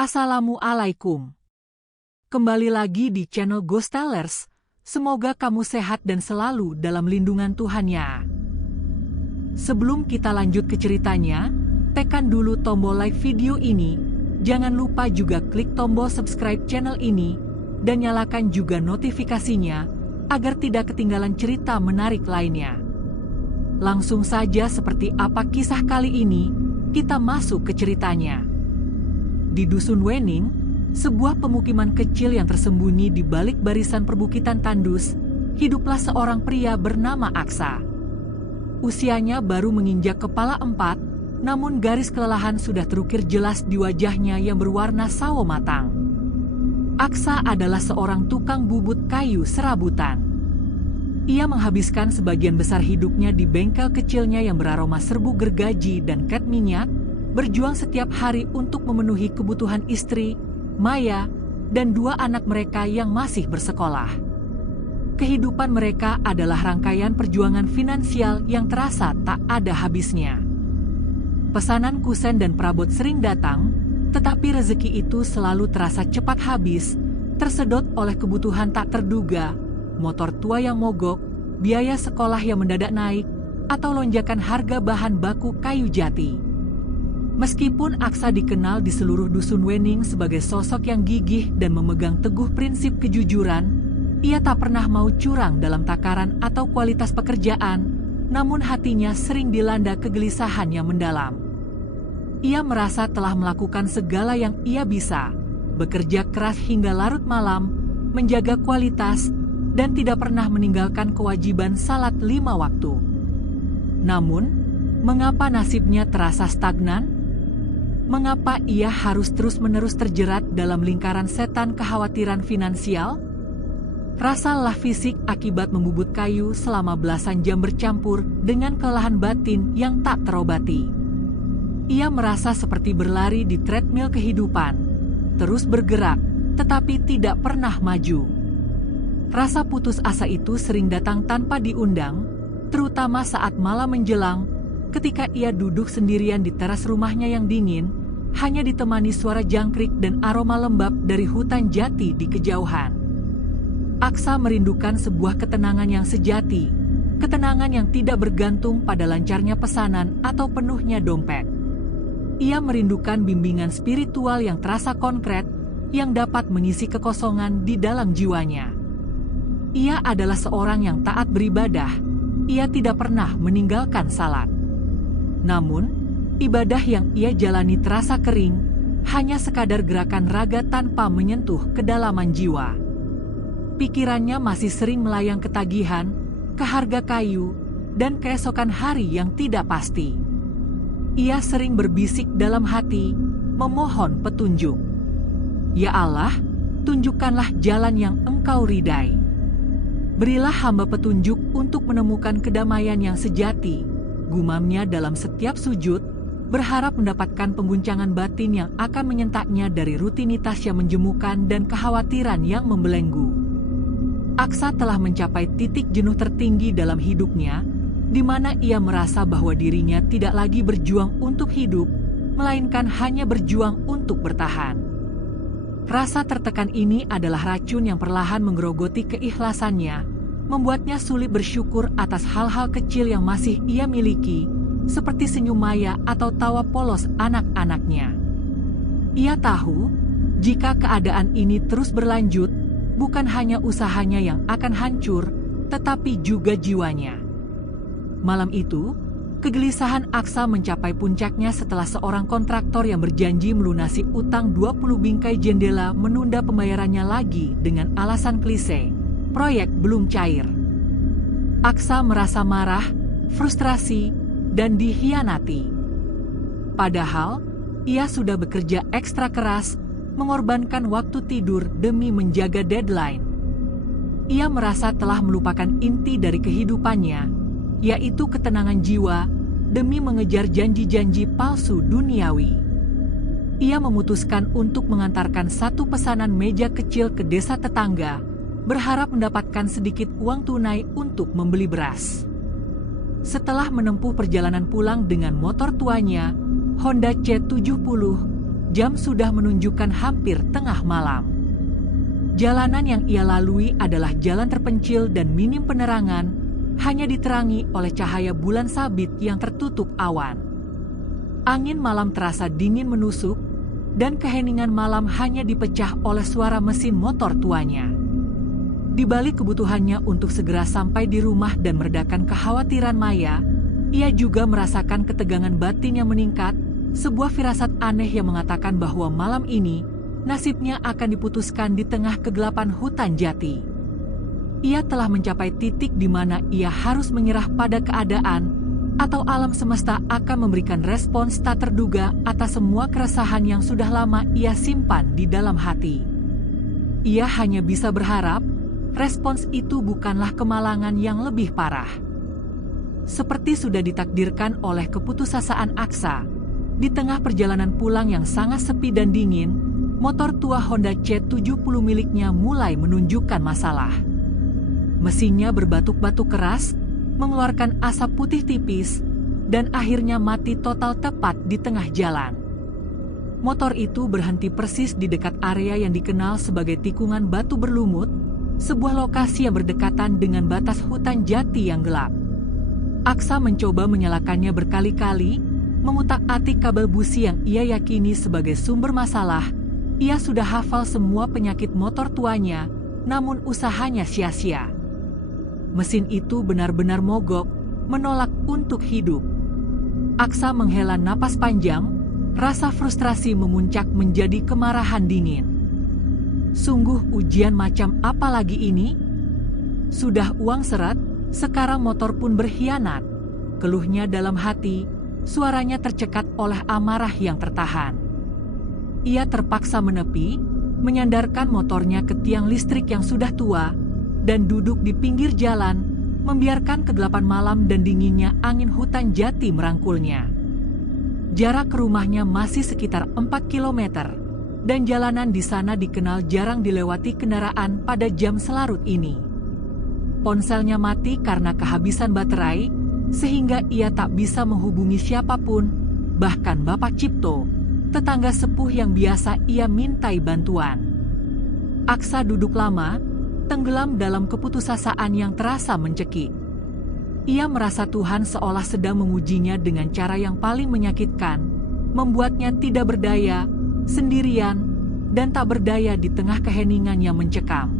Assalamualaikum. Kembali lagi di channel Ghostalers. Semoga kamu sehat dan selalu dalam lindungan Tuhan ya. Sebelum kita lanjut ke ceritanya, tekan dulu tombol like video ini. Jangan lupa juga klik tombol subscribe channel ini dan nyalakan juga notifikasinya agar tidak ketinggalan cerita menarik lainnya. Langsung saja, seperti apa kisah kali ini, kita masuk ke ceritanya. Di Dusun Wening, sebuah pemukiman kecil yang tersembunyi di balik barisan perbukitan tandus, hiduplah seorang pria bernama Aksa. Usianya baru menginjak kepala 4, namun garis kelelahan sudah terukir jelas di wajahnya yang berwarna sawo matang. Aksa adalah seorang tukang bubut kayu serabutan. Ia menghabiskan sebagian besar hidupnya di bengkel kecilnya yang beraroma serbuk gergaji dan cat minyak, berjuang setiap hari untuk memenuhi kebutuhan istri, Maya, dan 2 anak mereka yang masih bersekolah. Kehidupan mereka adalah rangkaian perjuangan finansial yang terasa tak ada habisnya. Pesanan kusen dan perabot sering datang, tetapi rezeki itu selalu terasa cepat habis, tersedot oleh kebutuhan tak terduga, motor tua yang mogok, biaya sekolah yang mendadak naik, atau lonjakan harga bahan baku kayu jati. Meskipun Aksa dikenal di seluruh Dusun Wening sebagai sosok yang gigih dan memegang teguh prinsip kejujuran, ia tak pernah mau curang dalam takaran atau kualitas pekerjaan, namun hatinya sering dilanda kegelisahan yang mendalam. Ia merasa telah melakukan segala yang ia bisa, bekerja keras hingga larut malam, menjaga kualitas, dan tidak pernah meninggalkan kewajiban salat 5 waktu. Namun, mengapa nasibnya terasa stagnan? Mengapa ia harus terus-menerus terjerat dalam lingkaran setan kekhawatiran finansial? Rasa lelah fisik akibat membubut kayu selama belasan jam bercampur dengan kelelahan batin yang tak terobati. Ia merasa seperti berlari di treadmill kehidupan, terus bergerak, tetapi tidak pernah maju. Rasa putus asa itu sering datang tanpa diundang, terutama saat malam menjelang, ketika ia duduk sendirian di teras rumahnya yang dingin, hanya ditemani suara jangkrik dan aroma lembab dari hutan jati di kejauhan. Aksa merindukan sebuah ketenangan yang sejati, ketenangan yang tidak bergantung pada lancarnya pesanan atau penuhnya dompet. Ia merindukan bimbingan spiritual yang terasa konkret, yang dapat mengisi kekosongan di dalam jiwanya. Ia adalah seorang yang taat beribadah, ia tidak pernah meninggalkan salat. Namun, ibadah yang ia jalani terasa kering, hanya sekadar gerakan raga tanpa menyentuh kedalaman jiwa. Pikirannya masih sering melayang ketagihan, ke harga kayu, dan keesokan hari yang tidak pasti. Ia sering berbisik dalam hati, memohon petunjuk. Ya Allah, tunjukkanlah jalan yang Engkau ridai. Berilah hamba petunjuk untuk menemukan kedamaian yang sejati, gumamnya dalam setiap sujud, berharap mendapatkan pengguncangan batin yang akan menyentaknya dari rutinitas yang menjemukan dan kekhawatiran yang membelenggu. Aksa telah mencapai titik jenuh tertinggi dalam hidupnya, di mana ia merasa bahwa dirinya tidak lagi berjuang untuk hidup, melainkan hanya berjuang untuk bertahan. Rasa tertekan ini adalah racun yang perlahan menggerogoti keikhlasannya, membuatnya sulit bersyukur atas hal-hal kecil yang masih ia miliki, seperti senyum Maya atau tawa polos anak-anaknya. Ia tahu, jika keadaan ini terus berlanjut, bukan hanya usahanya yang akan hancur, tetapi juga jiwanya. Malam itu, kegelisahan Aksa mencapai puncaknya setelah seorang kontraktor yang berjanji melunasi utang 20 bingkai jendela menunda pembayarannya lagi dengan alasan klise, proyek belum cair. Aksa merasa marah, frustrasi, dan dikhianati. Padahal, ia sudah bekerja ekstra keras, mengorbankan waktu tidur demi menjaga deadline. Ia merasa telah melupakan inti dari kehidupannya, yaitu ketenangan jiwa, demi mengejar janji-janji palsu duniawi. Ia memutuskan untuk mengantarkan satu pesanan meja kecil ke desa tetangga, berharap mendapatkan sedikit uang tunai untuk membeli beras. Setelah menempuh perjalanan pulang dengan motor tuanya, Honda C70, Jam sudah menunjukkan hampir tengah malam. Jalanan yang ia lalui adalah jalan terpencil dan minim penerangan, hanya diterangi oleh cahaya bulan sabit yang tertutup awan. Angin malam terasa dingin menusuk, dan keheningan malam hanya dipecah oleh suara mesin motor tuanya. Di balik kebutuhannya untuk segera sampai di rumah dan meredakan kekhawatiran Maya, ia juga merasakan ketegangan batin yang meningkat, sebuah firasat aneh yang mengatakan bahwa malam ini nasibnya akan diputuskan di tengah kegelapan hutan jati. Ia telah mencapai titik di mana ia harus menyerah pada keadaan, atau alam semesta akan memberikan respons tak terduga atas semua keresahan yang sudah lama ia simpan di dalam hati. Ia hanya bisa berharap respons itu bukanlah kemalangan yang lebih parah. Seperti sudah ditakdirkan oleh keputusasaan Aksa, di tengah perjalanan pulang yang sangat sepi dan dingin, motor tua Honda C70 miliknya mulai menunjukkan masalah. Mesinnya berbatuk-batuk keras, mengeluarkan asap putih tipis, dan akhirnya mati total tepat di tengah jalan. Motor itu berhenti persis di dekat area yang dikenal sebagai tikungan batu berlumut, sebuah lokasi yang berdekatan dengan batas hutan jati yang gelap. Aksa mencoba menyalakannya berkali-kali, mengutak-atik kabel busi yang ia yakini sebagai sumber masalah. Ia sudah hafal semua penyakit motor tuanya, namun usahanya sia-sia. Mesin itu benar-benar mogok, menolak untuk hidup. Aksa menghela napas panjang, rasa frustrasi memuncak menjadi kemarahan dingin. Sungguh ujian macam apa lagi ini? Sudah uang seret, sekarang motor pun berkhianat. Keluhnya dalam hati, suaranya tercekat oleh amarah yang tertahan. Ia terpaksa menepi, menyandarkan motornya ke tiang listrik yang sudah tua, dan duduk di pinggir jalan, membiarkan kegelapan malam dan dinginnya angin hutan jati merangkulnya. Jarak ke rumahnya masih sekitar 4 kilometer, dan jalanan di sana dikenal jarang dilewati kendaraan pada jam selarut ini. Ponselnya mati karena kehabisan baterai, sehingga ia tak bisa menghubungi siapapun, bahkan Bapak Cipto, tetangga sepuh yang biasa ia mintai bantuan. Aksa duduk lama, tenggelam dalam keputusasaan yang terasa mencekik. Ia merasa Tuhan seolah sedang mengujinya dengan cara yang paling menyakitkan, membuatnya tidak berdaya, sendirian, dan tak berdaya di tengah keheningan yang mencekam.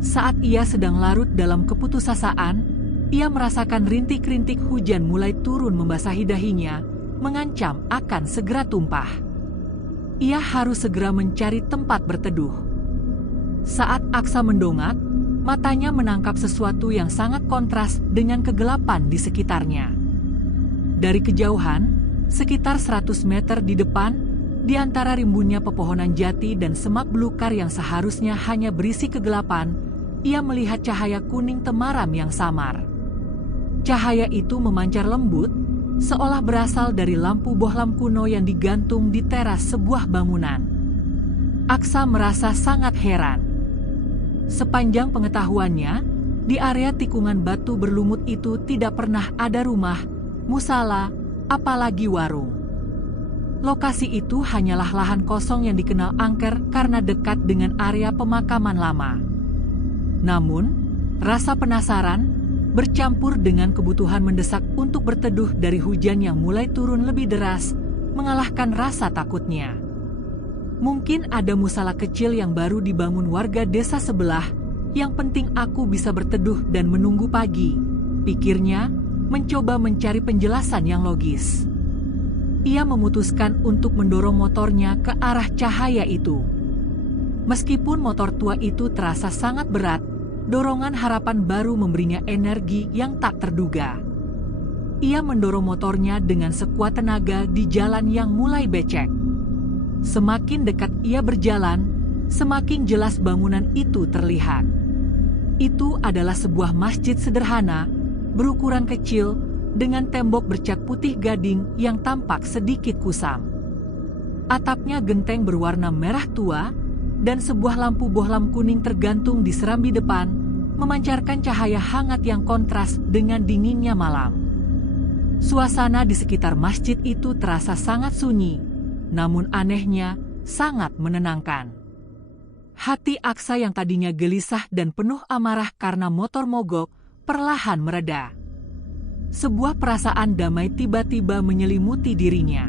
Saat ia sedang larut dalam keputusasaan, ia merasakan rintik-rintik hujan mulai turun membasahi dahinya, mengancam akan segera tumpah. Ia harus segera mencari tempat berteduh. Saat Aksa mendongak, matanya menangkap sesuatu yang sangat kontras dengan kegelapan di sekitarnya. Dari kejauhan, sekitar 100 meter di depan, di antara rimbunnya pepohonan jati dan semak belukar yang seharusnya hanya berisi kegelapan, ia melihat cahaya kuning temaram yang samar. Cahaya itu memancar lembut, seolah berasal dari lampu bohlam kuno yang digantung di teras sebuah bangunan. Aksa merasa sangat heran. Sepanjang pengetahuannya, di area tikungan batu berlumut itu tidak pernah ada rumah, musala, apalagi warung. Lokasi itu hanyalah lahan kosong yang dikenal angker karena dekat dengan area pemakaman lama. Namun, rasa penasaran bercampur dengan kebutuhan mendesak untuk berteduh dari hujan yang mulai turun lebih deras, mengalahkan rasa takutnya. Mungkin ada musala kecil yang baru dibangun warga desa sebelah, yang penting aku bisa berteduh dan menunggu pagi, pikirnya, mencoba mencari penjelasan yang logis. Ia memutuskan untuk mendorong motornya ke arah cahaya itu. Meskipun motor tua itu terasa sangat berat, dorongan harapan baru memberinya energi yang tak terduga. Ia mendorong motornya dengan sekuat tenaga di jalan yang mulai becek. Semakin dekat ia berjalan, semakin jelas bangunan itu terlihat. Itu adalah sebuah masjid sederhana, berukuran kecil, dengan tembok bercat putih gading yang tampak sedikit kusam. Atapnya genteng berwarna merah tua, dan sebuah lampu bohlam kuning tergantung di serambi depan, memancarkan cahaya hangat yang kontras dengan dinginnya malam. Suasana di sekitar masjid itu terasa sangat sunyi, namun anehnya sangat menenangkan. Hati Aksa yang tadinya gelisah dan penuh amarah karena motor mogok perlahan mereda. Sebuah perasaan damai tiba-tiba menyelimuti dirinya.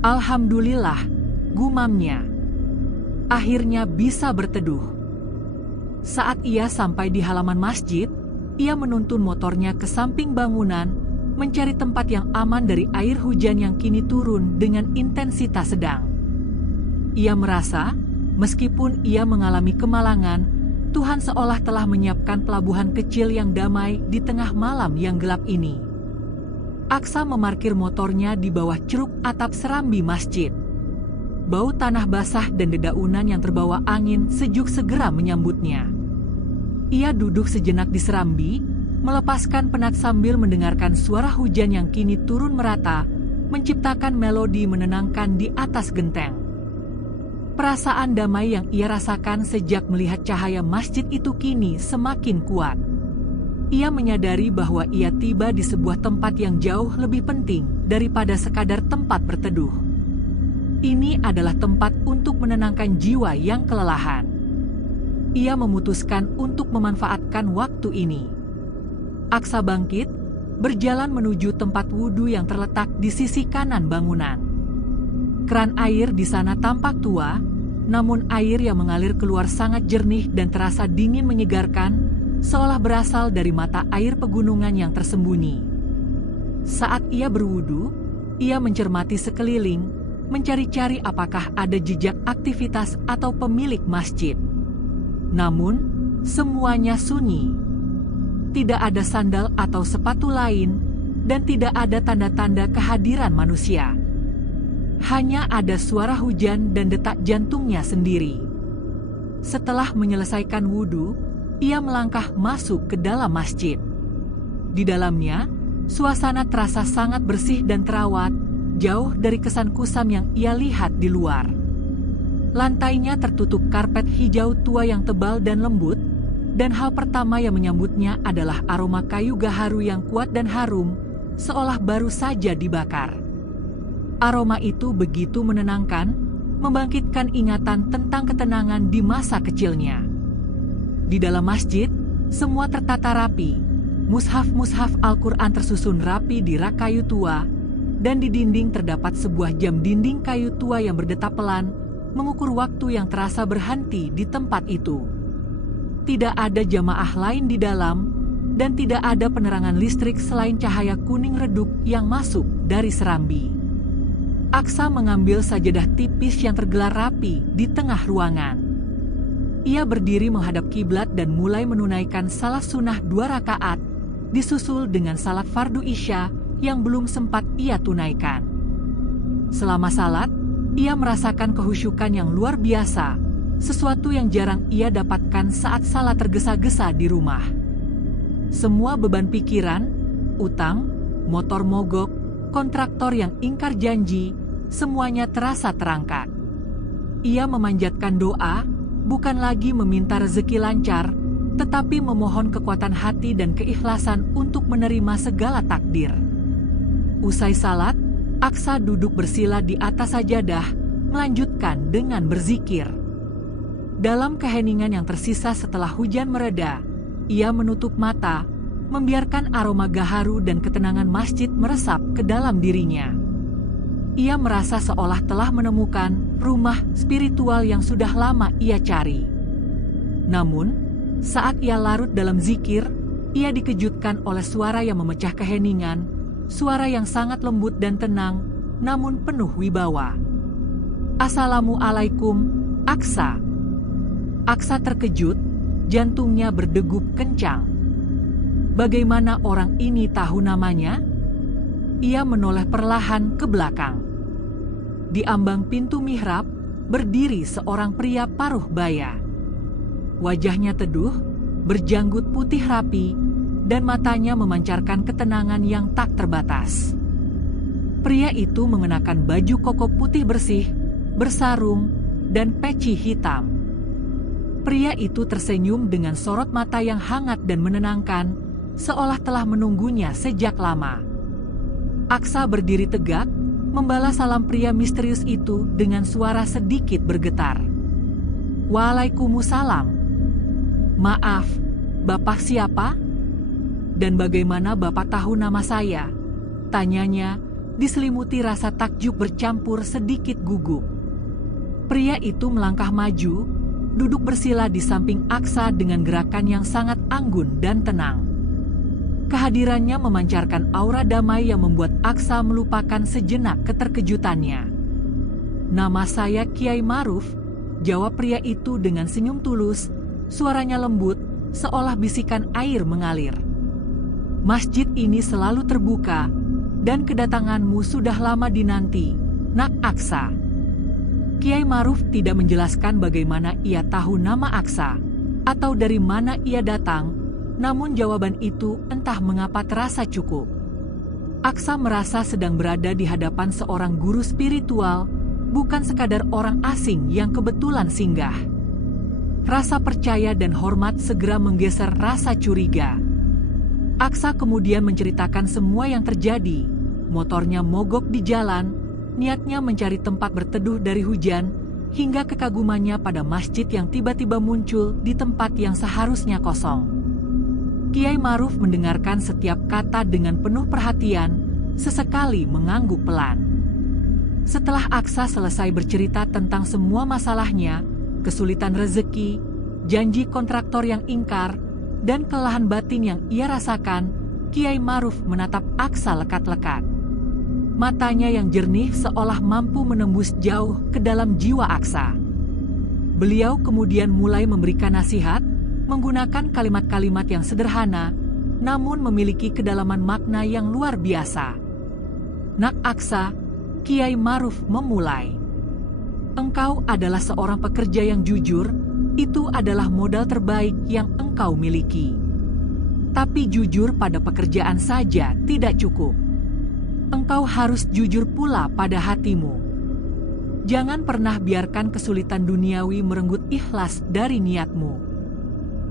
Alhamdulillah, gumamnya. Akhirnya bisa berteduh. Saat ia sampai di halaman masjid, ia menuntun motornya ke samping bangunan, mencari tempat yang aman dari air hujan yang kini turun dengan intensitas sedang. Ia merasa, meskipun ia mengalami kemalangan, Tuhan seolah telah menyiapkan pelabuhan kecil yang damai di tengah malam yang gelap ini. Aksa memarkir motornya di bawah ceruk atap serambi masjid. Bau tanah basah dan dedaunan yang terbawa angin sejuk segera menyambutnya. Ia duduk sejenak di serambi, melepaskan penat sambil mendengarkan suara hujan yang kini turun merata, menciptakan melodi menenangkan di atas genteng. Perasaan damai yang ia rasakan sejak melihat cahaya masjid itu kini semakin kuat. Ia menyadari bahwa ia tiba di sebuah tempat yang jauh lebih penting daripada sekadar tempat berteduh. Ini adalah tempat untuk menenangkan jiwa yang kelelahan. Ia memutuskan untuk memanfaatkan waktu ini. Aksa bangkit, berjalan menuju tempat wudhu yang terletak di sisi kanan bangunan. Keran air di sana tampak tua, namun air yang mengalir keluar sangat jernih dan terasa dingin menyegarkan, seolah berasal dari mata air pegunungan yang tersembunyi. Saat ia berwudu, ia mencermati sekeliling, mencari-cari apakah ada jejak aktivitas atau pemilik masjid. Namun, semuanya sunyi. Tidak ada sandal atau sepatu lain, dan tidak ada tanda-tanda kehadiran manusia. Hanya ada suara hujan dan detak jantungnya sendiri. Setelah menyelesaikan wudhu, ia melangkah masuk ke dalam masjid. Di dalamnya, suasana terasa sangat bersih dan terawat, jauh dari kesan kusam yang ia lihat di luar. Lantainya tertutup karpet hijau tua yang tebal dan lembut, dan hal pertama yang menyambutnya adalah aroma kayu gaharu yang kuat dan harum, seolah baru saja dibakar. Aroma itu begitu menenangkan, membangkitkan ingatan tentang ketenangan di masa kecilnya. Di dalam masjid, semua tertata rapi. Mushaf-mushaf Al-Quran tersusun rapi di rak kayu tua, dan di dinding terdapat sebuah jam dinding kayu tua yang berdetak pelan, mengukur waktu yang terasa berhenti di tempat itu. Tidak ada jamaah lain di dalam, dan tidak ada penerangan listrik selain cahaya kuning redup yang masuk dari serambi. Aksa mengambil sajadah tipis yang tergelar rapi di tengah ruangan. Ia berdiri menghadap kiblat dan mulai menunaikan salat sunnah 2 rakaat, disusul dengan salat fardu isya yang belum sempat ia tunaikan. Selama salat, ia merasakan kehusyukan yang luar biasa, sesuatu yang jarang ia dapatkan saat salat tergesa-gesa di rumah. Semua beban pikiran, utang, motor mogok, kontraktor yang ingkar janji, semuanya terasa terangkat. Ia memanjatkan doa, bukan lagi meminta rezeki lancar, tetapi memohon kekuatan hati dan keikhlasan untuk menerima segala takdir. Usai salat, Aksa duduk bersila di atas sajadah, melanjutkan dengan berzikir. Dalam keheningan yang tersisa setelah hujan mereda, ia menutup mata, membiarkan aroma gaharu dan ketenangan masjid meresap ke dalam dirinya. Ia merasa seolah telah menemukan rumah spiritual yang sudah lama ia cari. Namun, saat ia larut dalam zikir, ia dikejutkan oleh suara yang memecah keheningan, suara yang sangat lembut dan tenang, namun penuh wibawa. "Assalamualaikum, Aksa." Aksa terkejut, jantungnya berdegup kencang. Bagaimana orang ini tahu namanya? Ia menoleh perlahan ke belakang. Di ambang pintu mihrab, berdiri seorang pria paruh baya. Wajahnya teduh, berjanggut putih rapi, dan matanya memancarkan ketenangan yang tak terbatas. Pria itu mengenakan baju koko putih bersih, bersarung, dan peci hitam. Pria itu tersenyum dengan sorot mata yang hangat dan menenangkan, seolah telah menunggunya sejak lama. Aksa berdiri tegak, membalas salam pria misterius itu dengan suara sedikit bergetar. Waalaikumsalam. Maaf, Bapak siapa? Dan bagaimana Bapak tahu nama saya? Tanyanya, diselimuti rasa takjub bercampur sedikit gugup. Pria itu melangkah maju, duduk bersila di samping Aksa dengan gerakan yang sangat anggun dan tenang. Kehadirannya memancarkan aura damai yang membuat Aksa melupakan sejenak keterkejutannya. Nama saya Kiai Maruf, jawab pria itu dengan senyum tulus, suaranya lembut, seolah bisikan air mengalir. Masjid ini selalu terbuka, dan kedatanganmu sudah lama dinanti, Nak Aksa. Kiai Maruf tidak menjelaskan bagaimana ia tahu nama Aksa, atau dari mana ia datang, namun jawaban itu entah mengapa terasa cukup. Aksa merasa sedang berada di hadapan seorang guru spiritual, bukan sekadar orang asing yang kebetulan singgah. Rasa percaya dan hormat segera menggeser rasa curiga. Aksa kemudian menceritakan semua yang terjadi. Motornya mogok di jalan, niatnya mencari tempat berteduh dari hujan, hingga kekagumannya pada masjid yang tiba-tiba muncul di tempat yang seharusnya kosong. Kiai Maruf mendengarkan setiap kata dengan penuh perhatian, sesekali mengangguk pelan. Setelah Aksa selesai bercerita tentang semua masalahnya, kesulitan rezeki, janji kontraktor yang ingkar, dan kelelahan batin yang ia rasakan, Kiai Maruf menatap Aksa lekat-lekat. Matanya yang jernih seolah mampu menembus jauh ke dalam jiwa Aksa. Beliau kemudian mulai memberikan nasihat, menggunakan kalimat-kalimat yang sederhana, namun memiliki kedalaman makna yang luar biasa. Nak Aksa, Kiai Maruf memulai. Engkau adalah seorang pekerja yang jujur, itu adalah modal terbaik yang engkau miliki. Tapi jujur pada pekerjaan saja tidak cukup. Engkau harus jujur pula pada hatimu. Jangan pernah biarkan kesulitan duniawi merenggut ikhlas dari niatmu.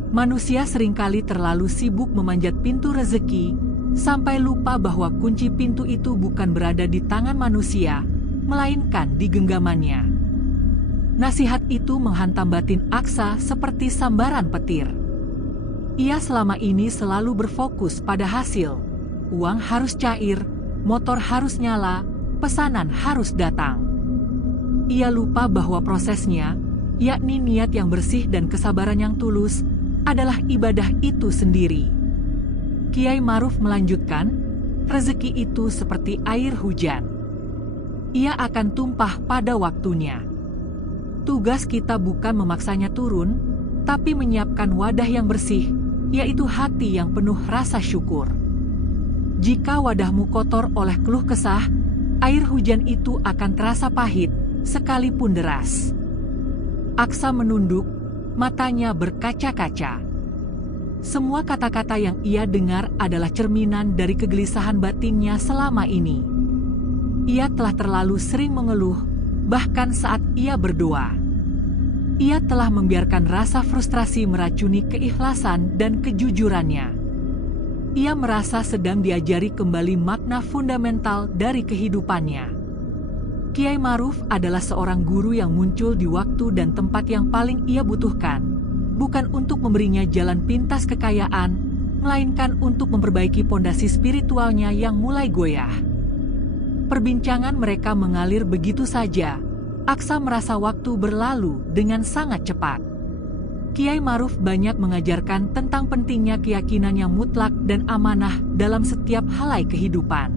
Manusia seringkali terlalu sibuk memanjat pintu rezeki, sampai lupa bahwa kunci pintu itu bukan berada di tangan manusia, melainkan di genggamannya. Nasihat itu menghantam batin Aksa seperti sambaran petir. Ia selama ini selalu berfokus pada hasil. Uang harus cair, motor harus nyala, pesanan harus datang. Ia lupa bahwa prosesnya, yakni niat yang bersih dan kesabaran yang tulus, adalah ibadah itu sendiri. Kiai Maruf melanjutkan, rezeki itu seperti air hujan. Ia akan tumpah pada waktunya. Tugas kita bukan memaksanya turun, tapi menyiapkan wadah yang bersih, yaitu hati yang penuh rasa syukur. Jika wadahmu kotor oleh keluh kesah, air hujan itu akan terasa pahit, sekalipun deras. Aksa menunduk, matanya berkaca-kaca. Semua kata-kata yang ia dengar adalah cerminan dari kegelisahan batinnya selama ini. Ia telah terlalu sering mengeluh, bahkan saat ia berdoa. Ia telah membiarkan rasa frustrasi meracuni keikhlasan dan kejujurannya. Ia merasa sedang diajari kembali makna fundamental dari kehidupannya. Kiai Maruf adalah seorang guru yang muncul di waktu dan tempat yang paling ia butuhkan, bukan untuk memberinya jalan pintas kekayaan, melainkan untuk memperbaiki pondasi spiritualnya yang mulai goyah. Perbincangan mereka mengalir begitu saja. Aksa merasa waktu berlalu dengan sangat cepat. Kiai Maruf banyak mengajarkan tentang pentingnya keyakinan yang mutlak dan amanah dalam setiap halai kehidupan.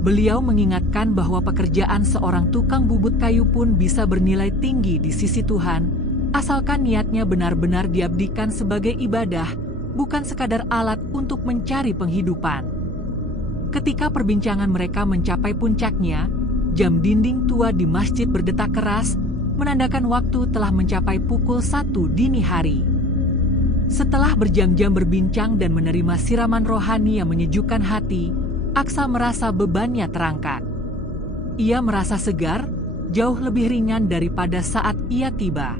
Beliau mengingatkan bahwa pekerjaan seorang tukang bubut kayu pun bisa bernilai tinggi di sisi Tuhan, asalkan niatnya benar-benar diabdikan sebagai ibadah, bukan sekadar alat untuk mencari penghidupan. Ketika perbincangan mereka mencapai puncaknya, jam dinding tua di masjid berdetak keras, menandakan waktu telah mencapai pukul 1 dini hari. Setelah berjam-jam berbincang dan menerima siraman rohani yang menyejukkan hati, Aksa merasa bebannya terangkat. Ia merasa segar, jauh lebih ringan daripada saat ia tiba.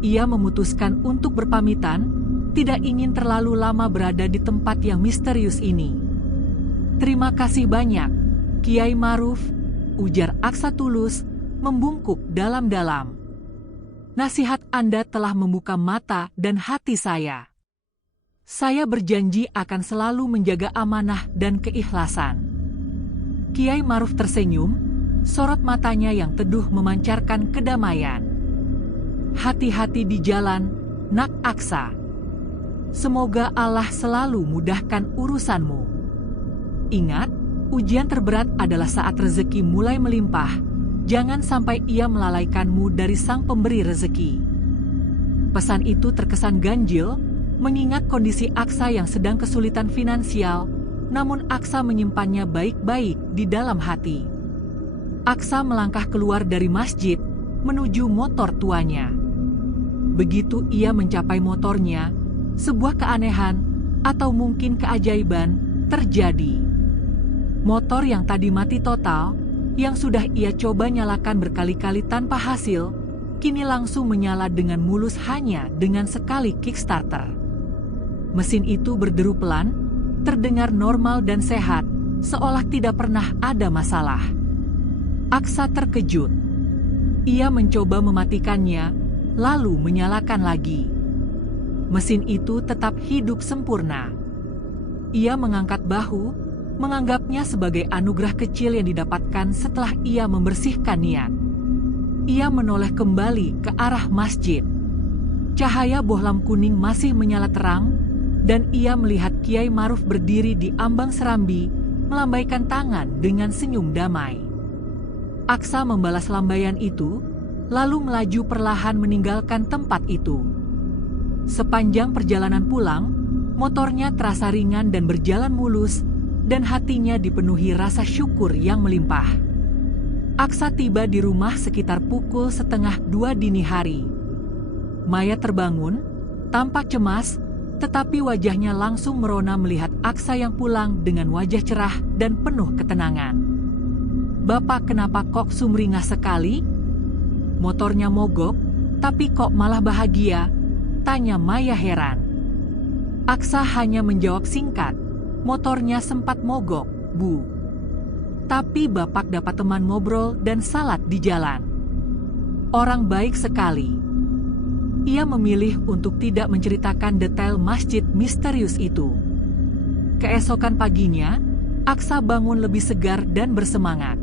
Ia memutuskan untuk berpamitan, tidak ingin terlalu lama berada di tempat yang misterius ini. Terima kasih banyak, Kiai Maruf, ujar Aksa tulus, membungkuk dalam-dalam. Nasihat Anda telah membuka mata dan hati saya. Saya berjanji akan selalu menjaga amanah dan keikhlasan. Kiai Maruf tersenyum, sorot matanya yang teduh memancarkan kedamaian. Hati-hati di jalan, Nak Aksa. Semoga Allah selalu mudahkan urusanmu. Ingat, ujian terberat adalah saat rezeki mulai melimpah. Jangan sampai ia melalaikanmu dari sang pemberi rezeki. Pesan itu terkesan ganjil, mengingat kondisi Aksa yang sedang kesulitan finansial, namun Aksa menyimpannya baik-baik di dalam hati. Aksa melangkah keluar dari masjid, menuju motor tuanya. Begitu ia mencapai motornya, sebuah keanehan, atau mungkin keajaiban, terjadi. Motor yang tadi mati total, yang sudah ia coba nyalakan berkali-kali tanpa hasil, kini langsung menyala dengan mulus hanya dengan sekali kickstarter. Mesin itu berderu pelan, terdengar normal dan sehat, seolah tidak pernah ada masalah. Aksa terkejut. Ia mencoba mematikannya, lalu menyalakan lagi. Mesin itu tetap hidup sempurna. Ia mengangkat bahu, menganggapnya sebagai anugerah kecil yang didapatkan setelah ia membersihkan niat. Ia menoleh kembali ke arah masjid. Cahaya bohlam kuning masih menyala terang, dan ia melihat Kiai Maruf berdiri di ambang serambi, melambaikan tangan dengan senyum damai. Aksa membalas lambaian itu, lalu melaju perlahan meninggalkan tempat itu. Sepanjang perjalanan pulang, motornya terasa ringan dan berjalan mulus, dan hatinya dipenuhi rasa syukur yang melimpah. Aksa tiba di rumah sekitar pukul 1:30 dini hari. Maya terbangun, tampak cemas, tetapi wajahnya langsung merona melihat Aksa yang pulang dengan wajah cerah dan penuh ketenangan. "Bapak kenapa kok sumringah sekali? Motornya mogok, tapi kok malah bahagia?" tanya Maya heran. Aksa hanya menjawab singkat, "Motornya sempat mogok, Bu. Tapi Bapak dapat teman ngobrol dan salat di jalan. Orang baik sekali." Ia memilih untuk tidak menceritakan detail masjid misterius itu. Keesokan paginya, Aksa bangun lebih segar dan bersemangat.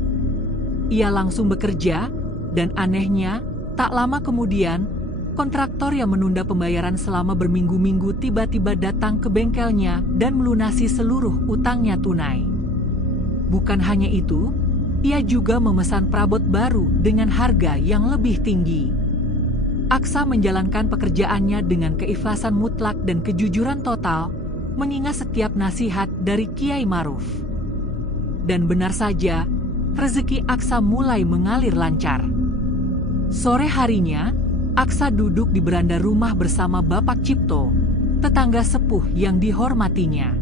Ia langsung bekerja, dan anehnya, tak lama kemudian, kontraktor yang menunda pembayaran selama berminggu-minggu tiba-tiba datang ke bengkelnya dan melunasi seluruh utangnya tunai. Bukan hanya itu, ia juga memesan perabot baru dengan harga yang lebih tinggi. Aksa menjalankan pekerjaannya dengan keikhlasan mutlak dan kejujuran total, mengingat setiap nasihat dari Kiai Maruf. Dan benar saja, rezeki Aksa mulai mengalir lancar. Sore harinya, Aksa duduk di beranda rumah bersama Bapak Cipto, tetangga sepuh yang dihormatinya.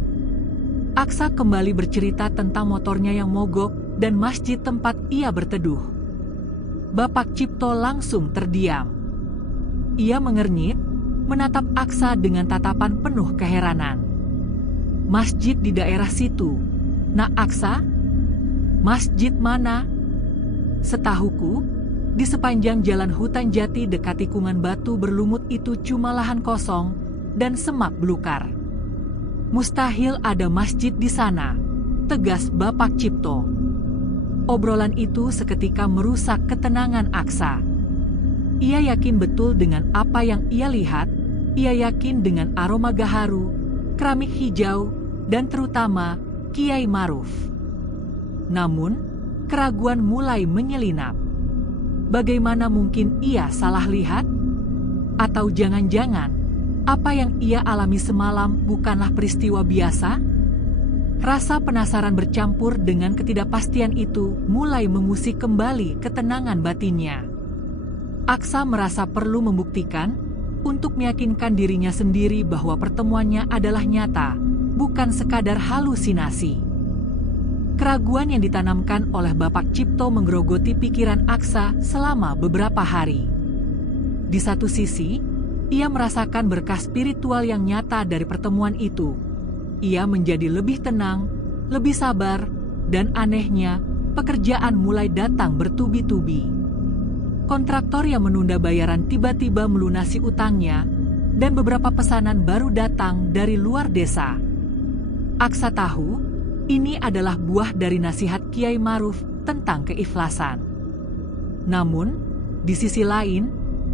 Aksa kembali bercerita tentang motornya yang mogok dan masjid tempat ia berteduh. Bapak Cipto langsung terdiam. Ia mengernyit, menatap Aksa dengan tatapan penuh keheranan. "Masjid di daerah situ, Nak Aksa? Masjid mana?" "Setahuku, di sepanjang jalan hutan jati dekat tikungan batu berlumut itu cuma lahan kosong dan semak belukar. Mustahil ada masjid di sana," tegas Bapak Cipto. Obrolan itu seketika merusak ketenangan Aksa. Ia yakin betul dengan apa yang ia lihat, ia yakin dengan aroma gaharu, keramik hijau, dan terutama Kiai Maruf. Namun, keraguan mulai menyelinap. Bagaimana mungkin ia salah lihat? Atau jangan-jangan, apa yang ia alami semalam bukanlah peristiwa biasa? Rasa penasaran bercampur dengan ketidakpastian itu mulai mengusik kembali ketenangan batinnya. Aksa merasa perlu membuktikan, untuk meyakinkan dirinya sendiri bahwa pertemuannya adalah nyata, bukan sekadar halusinasi. Keraguan yang ditanamkan oleh Bapak Cipto menggerogoti pikiran Aksa selama beberapa hari. Di satu sisi, ia merasakan berkah spiritual yang nyata dari pertemuan itu. Ia menjadi lebih tenang, lebih sabar, Dan anehnya, pekerjaan mulai datang bertubi-tubi. Kontraktor yang menunda bayaran tiba-tiba melunasi utangnya, dan beberapa pesanan baru datang dari luar desa. Aksa tahu, ini adalah buah dari nasihat Kiai Maruf tentang keikhlasan. Namun, di sisi lain,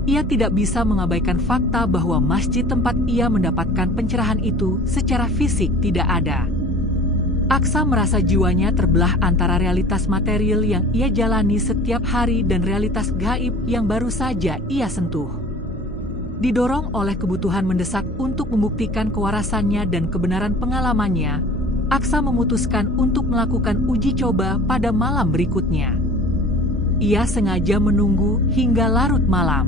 ia tidak bisa mengabaikan fakta bahwa masjid tempat ia mendapatkan pencerahan itu secara fisik tidak ada. Aksa merasa jiwanya terbelah antara realitas material yang ia jalani setiap hari dan realitas gaib yang baru saja ia sentuh. Didorong oleh kebutuhan mendesak untuk membuktikan kewarasannya dan kebenaran pengalamannya, Aksa memutuskan untuk melakukan uji coba pada malam berikutnya. Ia sengaja menunggu hingga larut malam.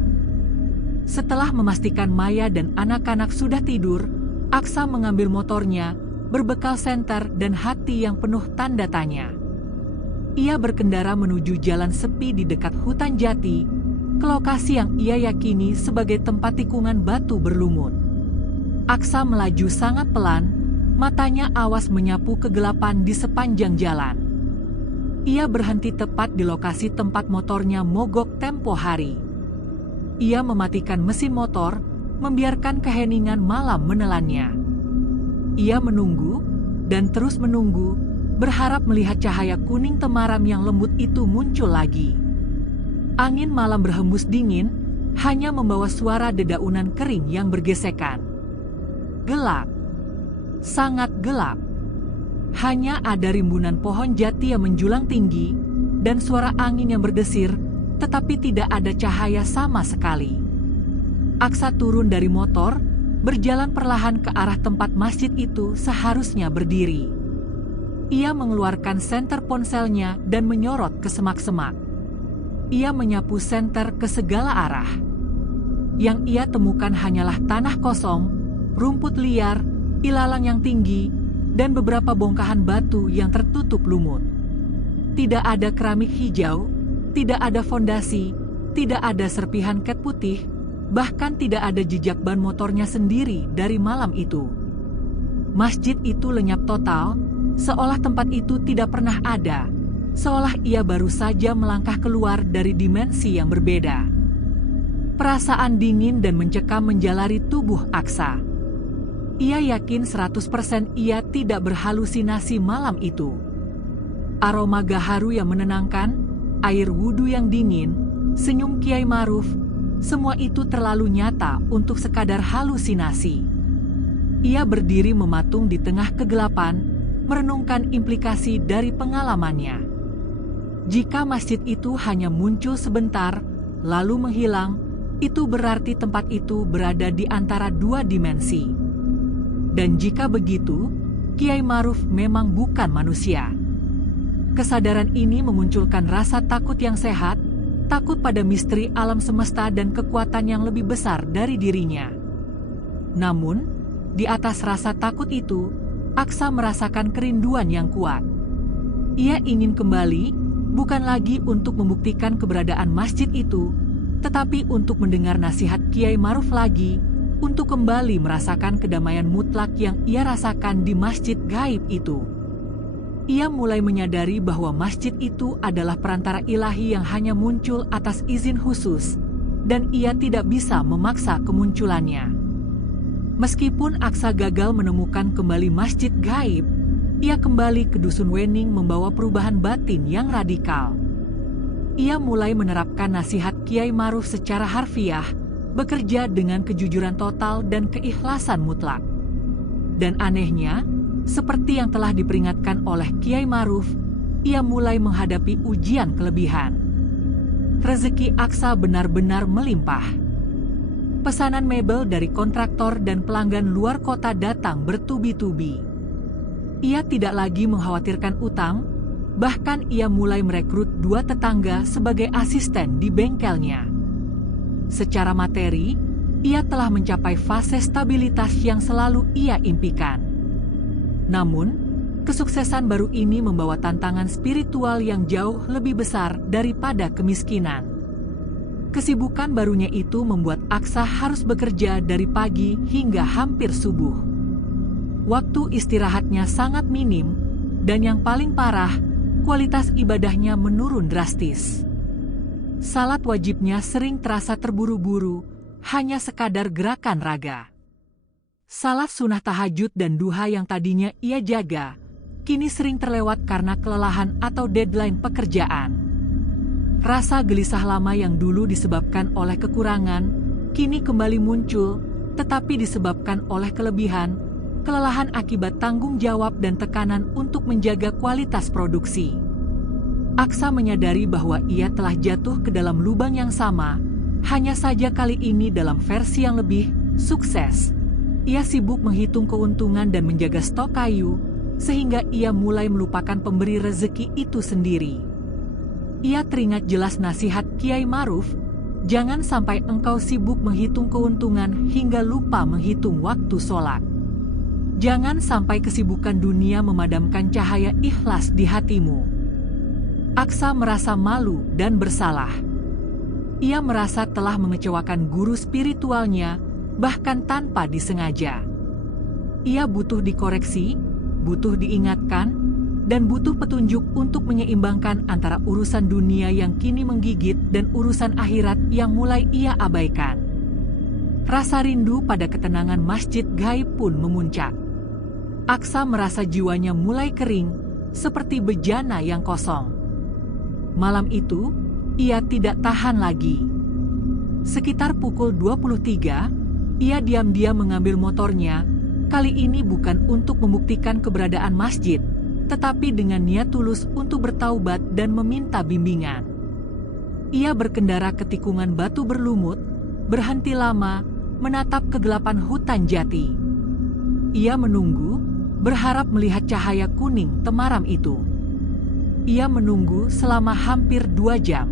Setelah memastikan Maya dan anak-anak sudah tidur, Aksa mengambil motornya, berbekal senter dan hati yang penuh tanda tanya. Ia berkendara menuju jalan sepi di dekat hutan jati, ke lokasi yang ia yakini sebagai tempat tikungan batu berlumut. Aksa melaju sangat pelan, matanya awas menyapu kegelapan di sepanjang jalan. Ia berhenti tepat di lokasi tempat motornya mogok tempo hari. Ia mematikan mesin motor, membiarkan keheningan malam menelannya. Ia menunggu, dan terus menunggu, berharap melihat cahaya kuning temaram yang lembut itu muncul lagi. Angin malam berhembus dingin, hanya membawa suara dedaunan kering yang bergesekan. Gelap. Sangat gelap. Hanya ada rimbunan pohon jati yang menjulang tinggi, dan suara angin yang berdesir, tetapi tidak ada cahaya sama sekali. Aksa turun dari motor, berjalan perlahan ke arah tempat masjid itu seharusnya berdiri. Ia mengeluarkan senter ponselnya dan menyorot ke semak-semak. Ia menyapu senter ke segala arah. Yang ia temukan hanyalah tanah kosong, rumput liar, ilalang yang tinggi, dan beberapa bongkahan batu yang tertutup lumut. Tidak ada keramik hijau, tidak ada fondasi, tidak ada serpihan cat putih, bahkan tidak ada jejak ban motornya sendiri dari malam itu. Masjid itu lenyap total, seolah tempat itu tidak pernah ada, seolah ia baru saja melangkah keluar dari dimensi yang berbeda. Perasaan dingin dan mencekam menjalari tubuh Aksa. Ia yakin 100% ia tidak berhalusinasi malam itu. Aroma gaharu yang menenangkan, air wudhu yang dingin, senyum Kiai Maruf, semua itu terlalu nyata untuk sekadar halusinasi. Ia berdiri mematung di tengah kegelapan, merenungkan implikasi dari pengalamannya. Jika masjid itu hanya muncul sebentar, lalu menghilang, itu berarti tempat itu berada di antara dua dimensi. Dan jika begitu, Kiai Maruf memang bukan manusia. Kesadaran ini memunculkan rasa takut yang sehat, takut pada misteri alam semesta dan kekuatan yang lebih besar dari dirinya. Namun, di atas rasa takut itu, Aksa merasakan kerinduan yang kuat. Ia ingin kembali, bukan lagi untuk membuktikan keberadaan masjid itu, tetapi untuk mendengar nasihat Kiai Maruf lagi, untuk kembali merasakan kedamaian mutlak yang ia rasakan di masjid gaib itu. Ia mulai menyadari bahwa masjid itu adalah perantara ilahi yang hanya muncul atas izin khusus, dan ia tidak bisa memaksa kemunculannya. Meskipun Aksa gagal menemukan kembali masjid gaib, ia kembali ke Dusun Wening membawa perubahan batin yang radikal. Ia mulai menerapkan nasihat Kiai Maruf secara harfiah, bekerja dengan kejujuran total dan keikhlasan mutlak. Dan anehnya, seperti yang telah diperingatkan oleh Kiai Maruf, ia mulai menghadapi ujian kelebihan. Rezeki Aksa benar-benar melimpah. Pesanan mebel dari kontraktor dan pelanggan luar kota datang bertubi-tubi. Ia tidak lagi mengkhawatirkan utang, bahkan ia mulai merekrut 2 tetangga sebagai asisten di bengkelnya. Secara materi, ia telah mencapai fase stabilitas yang selalu ia impikan. Namun, kesuksesan baru ini membawa tantangan spiritual yang jauh lebih besar daripada kemiskinan. Kesibukan barunya itu membuat Aksa harus bekerja dari pagi hingga hampir subuh. Waktu istirahatnya sangat minim, dan yang paling parah, kualitas ibadahnya menurun drastis. Salat wajibnya sering terasa terburu-buru, hanya sekadar gerakan raga. Salat sunnah tahajud dan duha yang tadinya ia jaga, kini sering terlewat karena kelelahan atau deadline pekerjaan. Rasa gelisah lama yang dulu disebabkan oleh kekurangan, kini kembali muncul, tetapi disebabkan oleh kelebihan, kelelahan akibat tanggung jawab dan tekanan untuk menjaga kualitas produksi. Aksa menyadari bahwa ia telah jatuh ke dalam lubang yang sama, hanya saja kali ini dalam versi yang lebih sukses. Ia sibuk menghitung keuntungan dan menjaga stok kayu, sehingga ia mulai melupakan pemberi rezeki itu sendiri. Ia teringat jelas nasihat Kiai Maruf, jangan sampai engkau sibuk menghitung keuntungan hingga lupa menghitung waktu sholat. Jangan sampai kesibukan dunia memadamkan cahaya ikhlas di hatimu. Aksa merasa malu dan bersalah. Ia merasa telah mengecewakan guru spiritualnya, bahkan tanpa disengaja. Ia butuh dikoreksi, butuh diingatkan, dan butuh petunjuk untuk menyeimbangkan antara urusan dunia yang kini menggigit dan urusan akhirat yang mulai ia abaikan. Rasa rindu pada ketenangan masjid gaib pun memuncak. Aksa merasa jiwanya mulai kering, seperti bejana yang kosong. Malam itu, ia tidak tahan lagi. Sekitar pukul 23, ia diam-diam mengambil motornya, kali ini bukan untuk membuktikan keberadaan masjid, tetapi dengan niat tulus untuk bertaubat dan meminta bimbingan. Ia berkendara ke tikungan batu berlumut, berhenti lama, menatap kegelapan hutan jati. Ia menunggu, berharap melihat cahaya kuning temaram itu. Ia menunggu selama hampir 2 jam.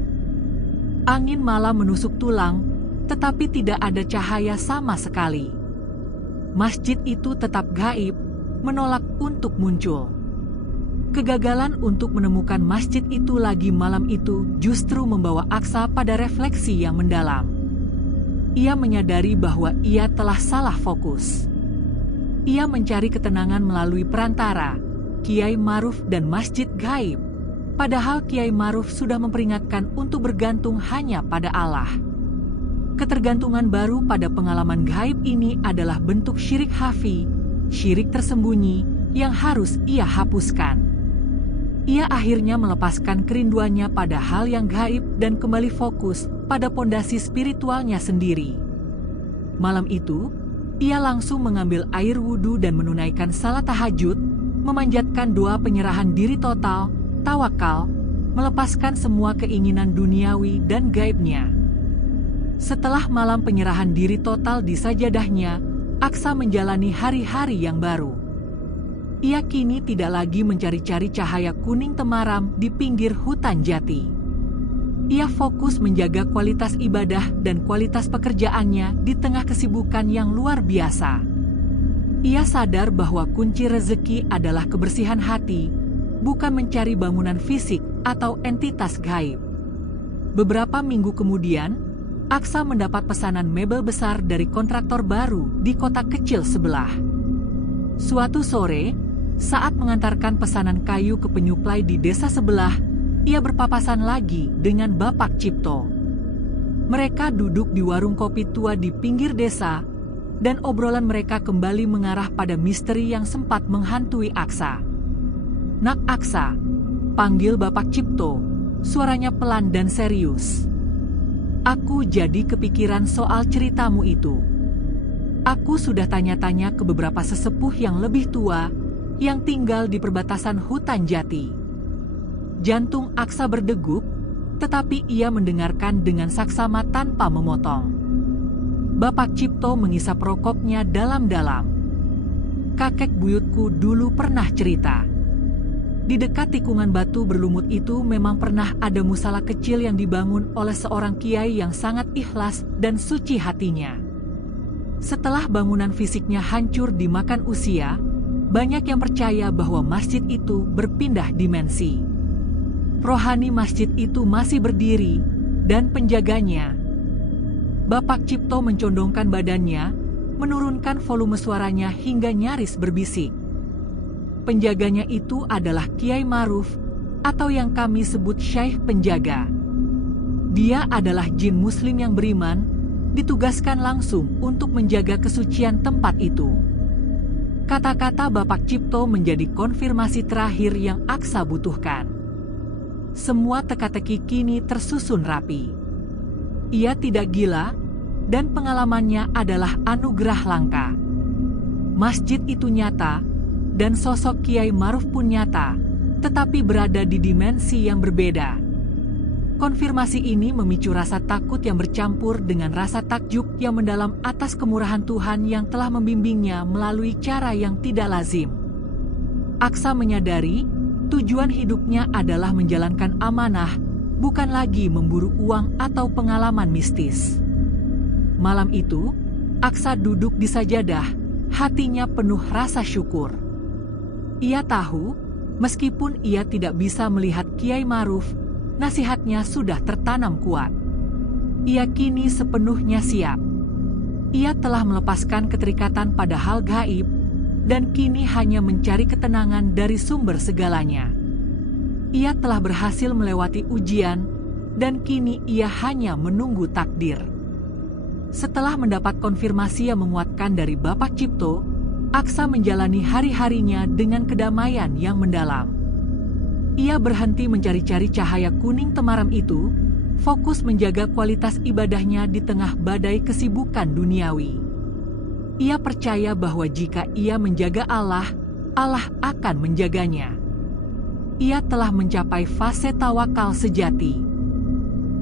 Angin malam menusuk tulang, tetapi tidak ada cahaya sama sekali. Masjid itu tetap gaib, menolak untuk muncul. Kegagalan untuk menemukan masjid itu lagi malam itu justru membawa Aksa pada refleksi yang mendalam. Ia menyadari bahwa ia telah salah fokus. Ia mencari ketenangan melalui perantara, Kiai Maruf dan masjid gaib. Padahal Kiai Maruf sudah memperingatkan untuk bergantung hanya pada Allah. Ketergantungan baru pada pengalaman gaib ini adalah bentuk syirik khafi, syirik tersembunyi yang harus ia hapuskan. Ia akhirnya melepaskan kerinduannya pada hal yang gaib dan kembali fokus pada pondasi spiritualnya sendiri. Malam itu, ia langsung mengambil air wudhu dan menunaikan salat tahajud, memanjatkan doa penyerahan diri total, tawakal, melepaskan semua keinginan duniawi dan gaibnya. Setelah malam penyerahan diri total di sajadahnya, Aksa menjalani hari-hari yang baru. Ia kini tidak lagi mencari-cari cahaya kuning temaram di pinggir hutan jati. Ia fokus menjaga kualitas ibadah dan kualitas pekerjaannya di tengah kesibukan yang luar biasa. Ia sadar bahwa kunci rezeki adalah kebersihan hati, bukan mencari bangunan fisik atau entitas gaib. Beberapa minggu kemudian, Aksa mendapat pesanan mebel besar dari kontraktor baru di kota kecil sebelah. Suatu sore, saat mengantarkan pesanan kayu ke penyuplai di desa sebelah, ia berpapasan lagi dengan Bapak Cipto. Mereka duduk di warung kopi tua di pinggir desa, dan obrolan mereka kembali mengarah pada misteri yang sempat menghantui Aksa. "Nak Aksa," panggil Bapak Cipto, suaranya pelan dan serius. "Aku jadi kepikiran soal ceritamu itu. Aku sudah tanya-tanya ke beberapa sesepuh yang lebih tua, yang tinggal di perbatasan hutan jati." Jantung Aksa berdegup, tetapi ia mendengarkan dengan saksama tanpa memotong. Bapak Cipto mengisap rokoknya dalam-dalam. "Kakek buyutku dulu pernah cerita. Di dekat tikungan batu berlumut itu memang pernah ada musala kecil yang dibangun oleh seorang kiai yang sangat ikhlas dan suci hatinya. Setelah bangunan fisiknya hancur dimakan usia, banyak yang percaya bahwa masjid itu berpindah dimensi. Rohani masjid itu masih berdiri, dan penjaganya..." Bapak Cipto mencondongkan badannya, menurunkan volume suaranya hingga nyaris berbisik. Penjaganya itu adalah Kiai Maruf, atau yang kami sebut Syekh Penjaga. Dia adalah jin muslim yang beriman, ditugaskan langsung untuk menjaga kesucian tempat itu. Kata-kata Bapak Cipto menjadi konfirmasi terakhir yang Aksa butuhkan. Semua teka-teki kini tersusun rapi. Ia tidak gila, dan pengalamannya adalah anugerah langka. Masjid itu nyata, dan sosok Kiai Maruf pun nyata, tetapi berada di dimensi yang berbeda. Konfirmasi ini memicu rasa takut yang bercampur dengan rasa takjub yang mendalam atas kemurahan Tuhan yang telah membimbingnya melalui cara yang tidak lazim. Aksa menyadari tujuan hidupnya adalah menjalankan amanah, bukan lagi memburu uang atau pengalaman mistis. Malam itu, Aksa duduk di sajadah, hatinya penuh rasa syukur. Ia tahu, meskipun ia tidak bisa melihat Kiai Maruf, nasihatnya sudah tertanam kuat. Ia kini sepenuhnya siap. Ia telah melepaskan keterikatan pada hal gaib, dan kini hanya mencari ketenangan dari sumber segalanya. Ia telah berhasil melewati ujian, dan kini ia hanya menunggu takdir. Setelah mendapat konfirmasi yang menguatkan dari Bapak Cipto, Aksa menjalani hari-harinya dengan kedamaian yang mendalam. Ia berhenti mencari-cari cahaya kuning temaram itu, fokus menjaga kualitas ibadahnya di tengah badai kesibukan duniawi. Ia percaya bahwa jika ia menjaga Allah, Allah akan menjaganya. Ia telah mencapai fase tawakal sejati.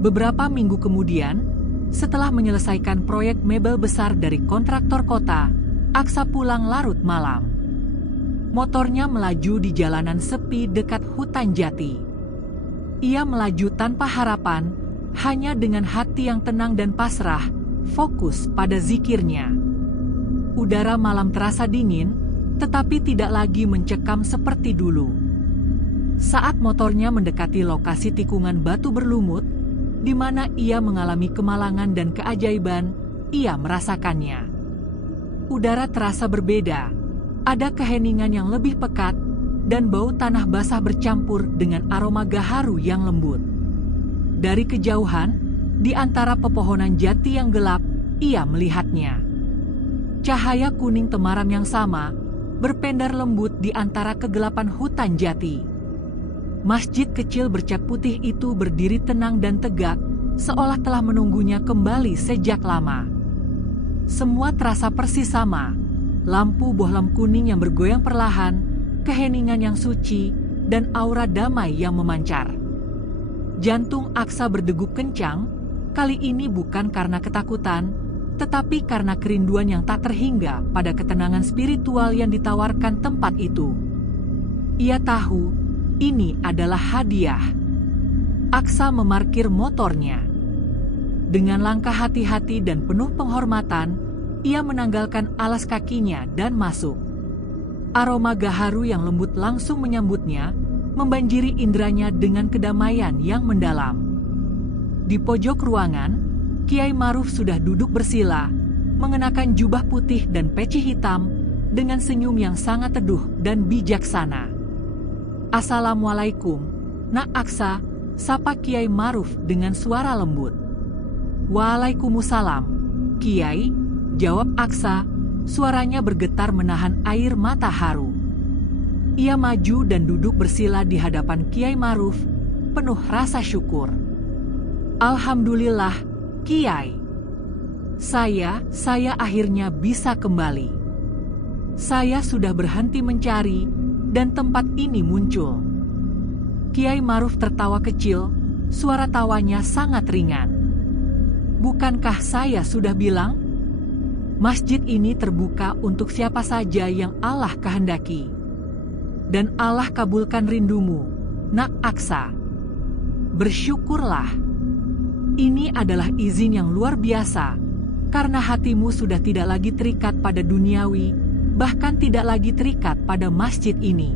Beberapa minggu kemudian, setelah menyelesaikan proyek mebel besar dari kontraktor kota, Aksa pulang larut malam. Motornya melaju di jalanan sepi dekat hutan jati. Ia melaju tanpa harapan, hanya dengan hati yang tenang dan pasrah, fokus pada zikirnya. Udara malam terasa dingin, tetapi tidak lagi mencekam seperti dulu. Saat motornya mendekati lokasi tikungan batu berlumut, di mana ia mengalami kemalangan dan keajaiban, ia merasakannya. Udara terasa berbeda. Ada keheningan yang lebih pekat, dan bau tanah basah bercampur dengan aroma gaharu yang lembut. Dari kejauhan, di antara pepohonan jati yang gelap, ia melihatnya. Cahaya kuning temaram yang sama, berpendar lembut di antara kegelapan hutan jati. Masjid kecil bercat putih itu berdiri tenang dan tegak, seolah telah menunggunya kembali sejak lama. Semua terasa persis sama. Lampu bohlam kuning yang bergoyang perlahan, keheningan yang suci, dan aura damai yang memancar. Jantung Aksa berdegup kencang, kali ini bukan karena ketakutan, tetapi karena kerinduan yang tak terhingga pada ketenangan spiritual yang ditawarkan tempat itu. Ia tahu, ini adalah hadiah. Aksa memarkir motornya. Dengan langkah hati-hati dan penuh penghormatan, ia menanggalkan alas kakinya dan masuk. Aroma gaharu yang lembut langsung menyambutnya, membanjiri indranya dengan kedamaian yang mendalam. Di pojok ruangan, Kiai Maruf sudah duduk bersila, mengenakan jubah putih dan peci hitam, dengan senyum yang sangat teduh dan bijaksana. "Assalamualaikum, Nak Aksa," sapa Kiai Maruf dengan suara lembut. "Waalaikumsalam, Kiai," jawab Aksa, suaranya bergetar menahan air mata haru. Ia maju dan duduk bersila di hadapan Kiai Maruf, penuh rasa syukur. "Alhamdulillah, Kiai. Saya akhirnya bisa kembali. Saya sudah berhenti mencari, dan tempat ini muncul." Kiai Maruf tertawa kecil, suara tawanya sangat ringan. "Bukankah saya sudah bilang? Masjid ini terbuka untuk siapa saja yang Allah kehendaki. Dan Allah kabulkan rindumu, Nak Aksa. Bersyukurlah. Ini adalah izin yang luar biasa, karena hatimu sudah tidak lagi terikat pada duniawi, bahkan tidak lagi terikat pada masjid ini.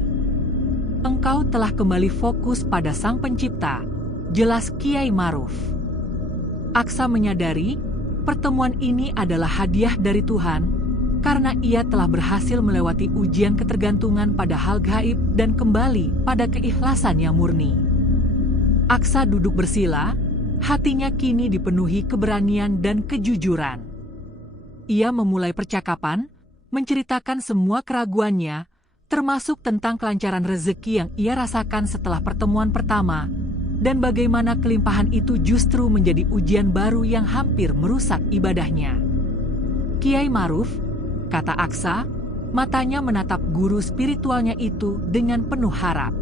Engkau telah kembali fokus pada Sang Pencipta," jelas Kiai Maruf. Aksa menyadari pertemuan ini adalah hadiah dari Tuhan, karena ia telah berhasil melewati ujian ketergantungan pada hal gaib dan kembali pada keikhlasan yang murni. Aksa duduk bersila, hatinya kini dipenuhi keberanian dan kejujuran. Ia memulai percakapan, menceritakan semua keraguannya, termasuk tentang kelancaran rezeki yang ia rasakan setelah pertemuan pertama, dan bagaimana kelimpahan itu justru menjadi ujian baru yang hampir merusak ibadahnya. "Kiai Maruf," kata Aksa, matanya menatap guru spiritualnya itu dengan penuh harap.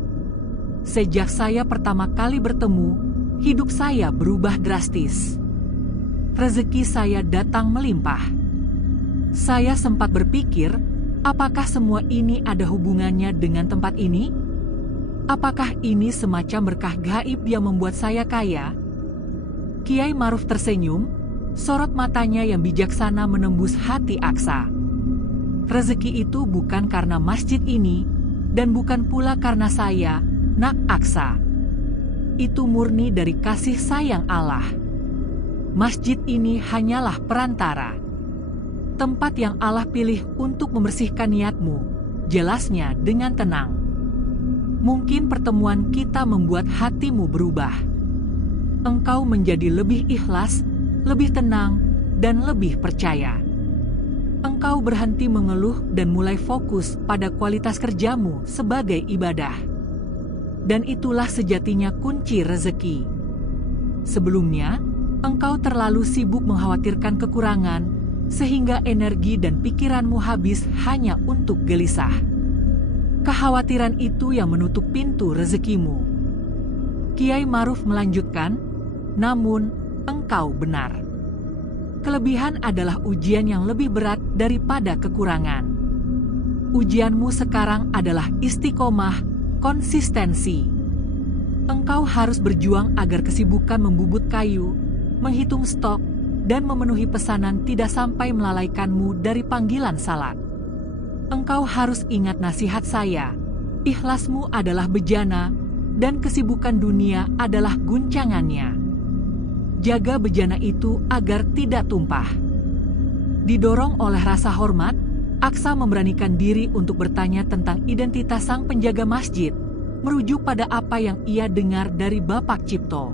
"Sejak saya pertama kali bertemu, hidup saya berubah drastis. Rezeki saya datang melimpah. Saya sempat berpikir, apakah semua ini ada hubungannya dengan tempat ini? Apakah ini semacam berkah gaib yang membuat saya kaya?" Kiai Maruf tersenyum, sorot matanya yang bijaksana menembus hati Aksa. "Rezeki itu bukan karena masjid ini, dan bukan pula karena saya, Nak Aksa. Itu murni dari kasih sayang Allah. Masjid ini hanyalah perantara. Tempat yang Allah pilih untuk membersihkan niatmu," jelasnya dengan tenang. "Mungkin pertemuan kita membuat hatimu berubah. Engkau menjadi lebih ikhlas, lebih tenang, dan lebih percaya. Engkau berhenti mengeluh dan mulai fokus pada kualitas kerjamu sebagai ibadah. Dan itulah sejatinya kunci rezeki. Sebelumnya, engkau terlalu sibuk mengkhawatirkan kekurangan, sehingga energi dan pikiranmu habis hanya untuk gelisah. Kekhawatiran itu yang menutup pintu rezekimu." Kiai Maruf melanjutkan, "Namun, engkau benar. Kelebihan adalah ujian yang lebih berat daripada kekurangan. Ujianmu sekarang adalah istiqomah, konsistensi. Engkau harus berjuang agar kesibukan membubut kayu, menghitung stok, dan memenuhi pesanan tidak sampai melalaikanmu dari panggilan salat. Engkau harus ingat nasihat saya, ikhlasmu adalah bejana, dan kesibukan dunia adalah guncangannya. Jaga bejana itu agar tidak tumpah." Didorong oleh rasa hormat, Aksa memberanikan diri untuk bertanya tentang identitas sang penjaga masjid, merujuk pada apa yang ia dengar dari Bapak Cipto.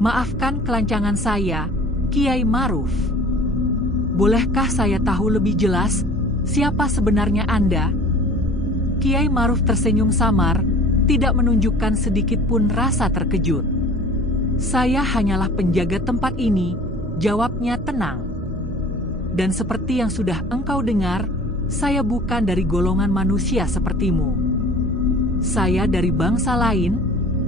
"Maafkan kelancangan saya, Kiai Maruf. Bolehkah saya tahu lebih jelas siapa sebenarnya Anda?" Kiai Maruf tersenyum samar, tidak menunjukkan sedikit pun rasa terkejut. "Saya hanyalah penjaga tempat ini," jawabnya tenang. "Dan seperti yang sudah engkau dengar, saya bukan dari golongan manusia sepertimu. Saya dari bangsa lain,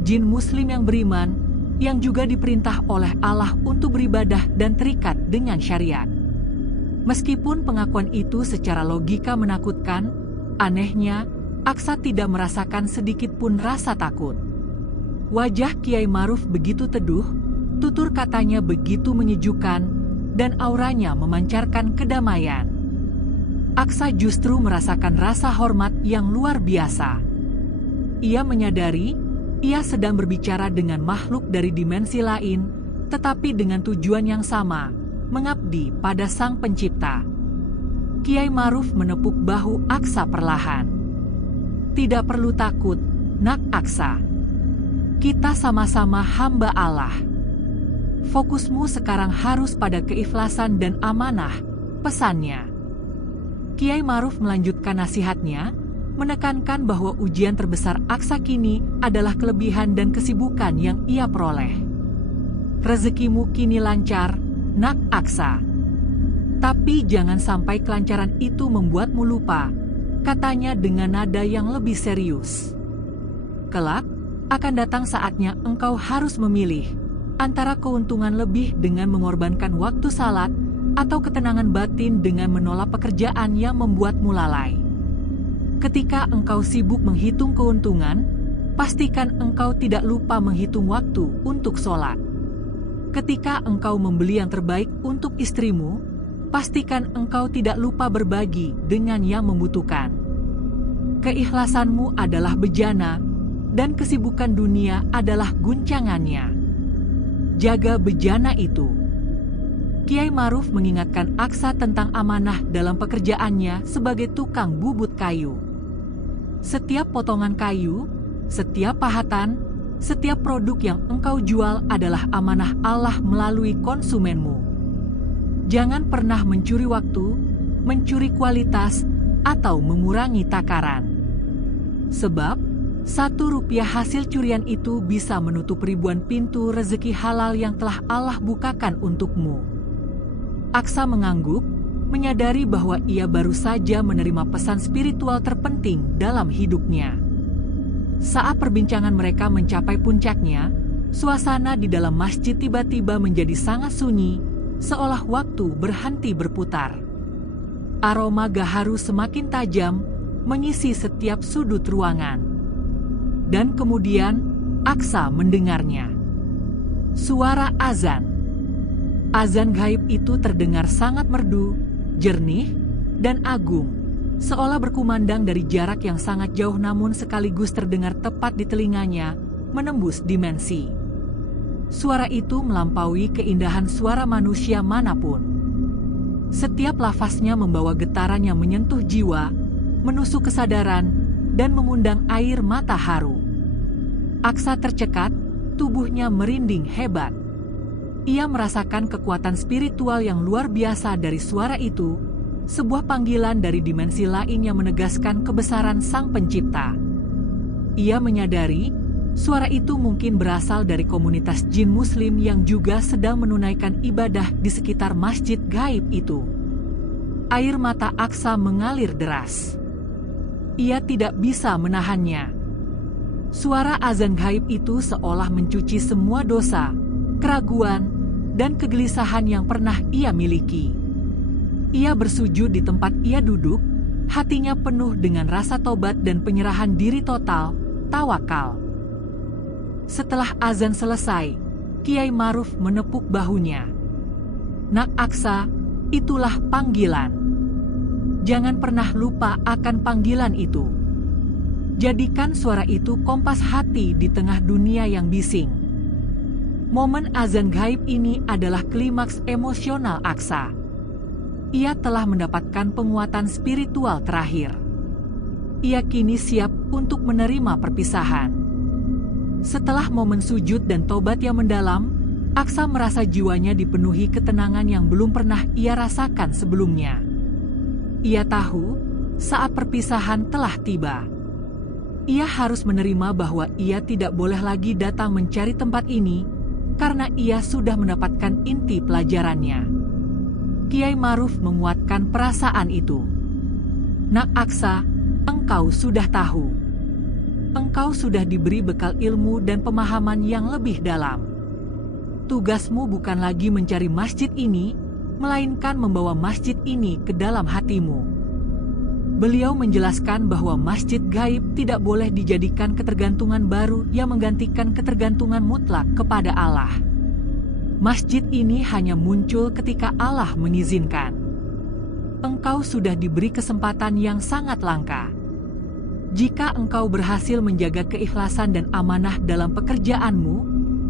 jin muslim yang beriman, yang juga diperintah oleh Allah untuk beribadah dan terikat dengan syariat." Meskipun pengakuan itu secara logika menakutkan, anehnya, Aksa tidak merasakan sedikit pun rasa takut. Wajah Kiai Maruf begitu teduh, tutur katanya begitu menyejukkan, dan auranya memancarkan kedamaian. Aksa justru merasakan rasa hormat yang luar biasa. Ia menyadari, ia sedang berbicara dengan makhluk dari dimensi lain, tetapi dengan tujuan yang sama, mengabdi pada Sang Pencipta. Kiai Maruf menepuk bahu Aksa perlahan. "Tidak perlu takut, Nak Aksa. Kita sama-sama hamba Allah. Fokusmu sekarang harus pada keikhlasan dan amanah," pesannya. Kiai Maruf melanjutkan nasihatnya, menekankan bahwa ujian terbesar Aksa kini adalah kelebihan dan kesibukan yang ia peroleh. "Rezekimu kini lancar, Nak Aksa. Tapi jangan sampai kelancaran itu membuatmu lupa," katanya dengan nada yang lebih serius. "Kelak, akan datang saatnya engkau harus memilih antara keuntungan lebih dengan mengorbankan waktu salat atau ketenangan batin dengan menolak pekerjaan yang membuatmu lalai. Ketika engkau sibuk menghitung keuntungan, pastikan engkau tidak lupa menghitung waktu untuk sholat. Ketika engkau membeli yang terbaik untuk istrimu, pastikan engkau tidak lupa berbagi dengan yang membutuhkan. Keikhlasanmu adalah bejana, dan kesibukan dunia adalah guncangannya. Jaga bejana itu." Kiai Maruf mengingatkan Aksa tentang amanah dalam pekerjaannya sebagai tukang bubut kayu. Setiap potongan kayu, setiap pahatan, setiap produk yang engkau jual adalah amanah Allah melalui konsumenmu. Jangan pernah mencuri waktu, mencuri kualitas, atau mengurangi takaran. Sebab, Rp1 hasil curian itu bisa menutup ribuan pintu rezeki halal yang telah Allah bukakan untukmu. Aksa mengangguk, menyadari bahwa ia baru saja menerima pesan spiritual terpenting dalam hidupnya. Saat perbincangan mereka mencapai puncaknya, suasana di dalam masjid tiba-tiba menjadi sangat sunyi, seolah waktu berhenti berputar. Aroma gaharu semakin tajam, mengisi setiap sudut ruangan. Dan kemudian, Aksa mendengarnya. Suara azan. Azan gaib itu terdengar sangat merdu, jernih, dan agung, seolah berkumandang dari jarak yang sangat jauh namun sekaligus terdengar tepat di telinganya, menembus dimensi. Suara itu melampaui keindahan suara manusia manapun. Setiap lafaznya membawa getaran yang menyentuh jiwa, menusuk kesadaran, dan mengundang air mata haru. Aksa tercekat, tubuhnya merinding hebat. Ia merasakan kekuatan spiritual yang luar biasa dari suara itu, sebuah panggilan dari dimensi lain yang menegaskan kebesaran Sang Pencipta. Ia menyadari, suara itu mungkin berasal dari komunitas jin muslim yang juga sedang menunaikan ibadah di sekitar masjid gaib itu. Air mata Aksa mengalir deras. Ia tidak bisa menahannya. Suara azan gaib itu seolah mencuci semua dosa, keraguan, dan kegelisahan yang pernah ia miliki. Ia bersujud di tempat ia duduk, hatinya penuh dengan rasa tobat dan penyerahan diri total, tawakal. Setelah azan selesai, Kiai Maruf menepuk bahunya. Nak Aksa, itulah panggilan. Jangan pernah lupa akan panggilan itu. Jadikan suara itu kompas hati di tengah dunia yang bising. Momen azan gaib ini adalah klimaks emosional Aksa. Ia telah mendapatkan penguatan spiritual terakhir. Ia kini siap untuk menerima perpisahan. Setelah momen sujud dan tobat yang mendalam, Aksa merasa jiwanya dipenuhi ketenangan yang belum pernah ia rasakan sebelumnya. Ia tahu, saat perpisahan telah tiba. Ia harus menerima bahwa ia tidak boleh lagi datang mencari tempat ini, karena ia sudah mendapatkan inti pelajarannya. Kiai Maruf menguatkan perasaan itu. Nak Aksa, engkau sudah tahu. Engkau sudah diberi bekal ilmu dan pemahaman yang lebih dalam. Tugasmu bukan lagi mencari masjid ini, melainkan membawa masjid ini ke dalam hatimu. Beliau menjelaskan bahwa masjid gaib tidak boleh dijadikan ketergantungan baru yang menggantikan ketergantungan mutlak kepada Allah. Masjid ini hanya muncul ketika Allah mengizinkan. Engkau sudah diberi kesempatan yang sangat langka. Jika engkau berhasil menjaga keikhlasan dan amanah dalam pekerjaanmu,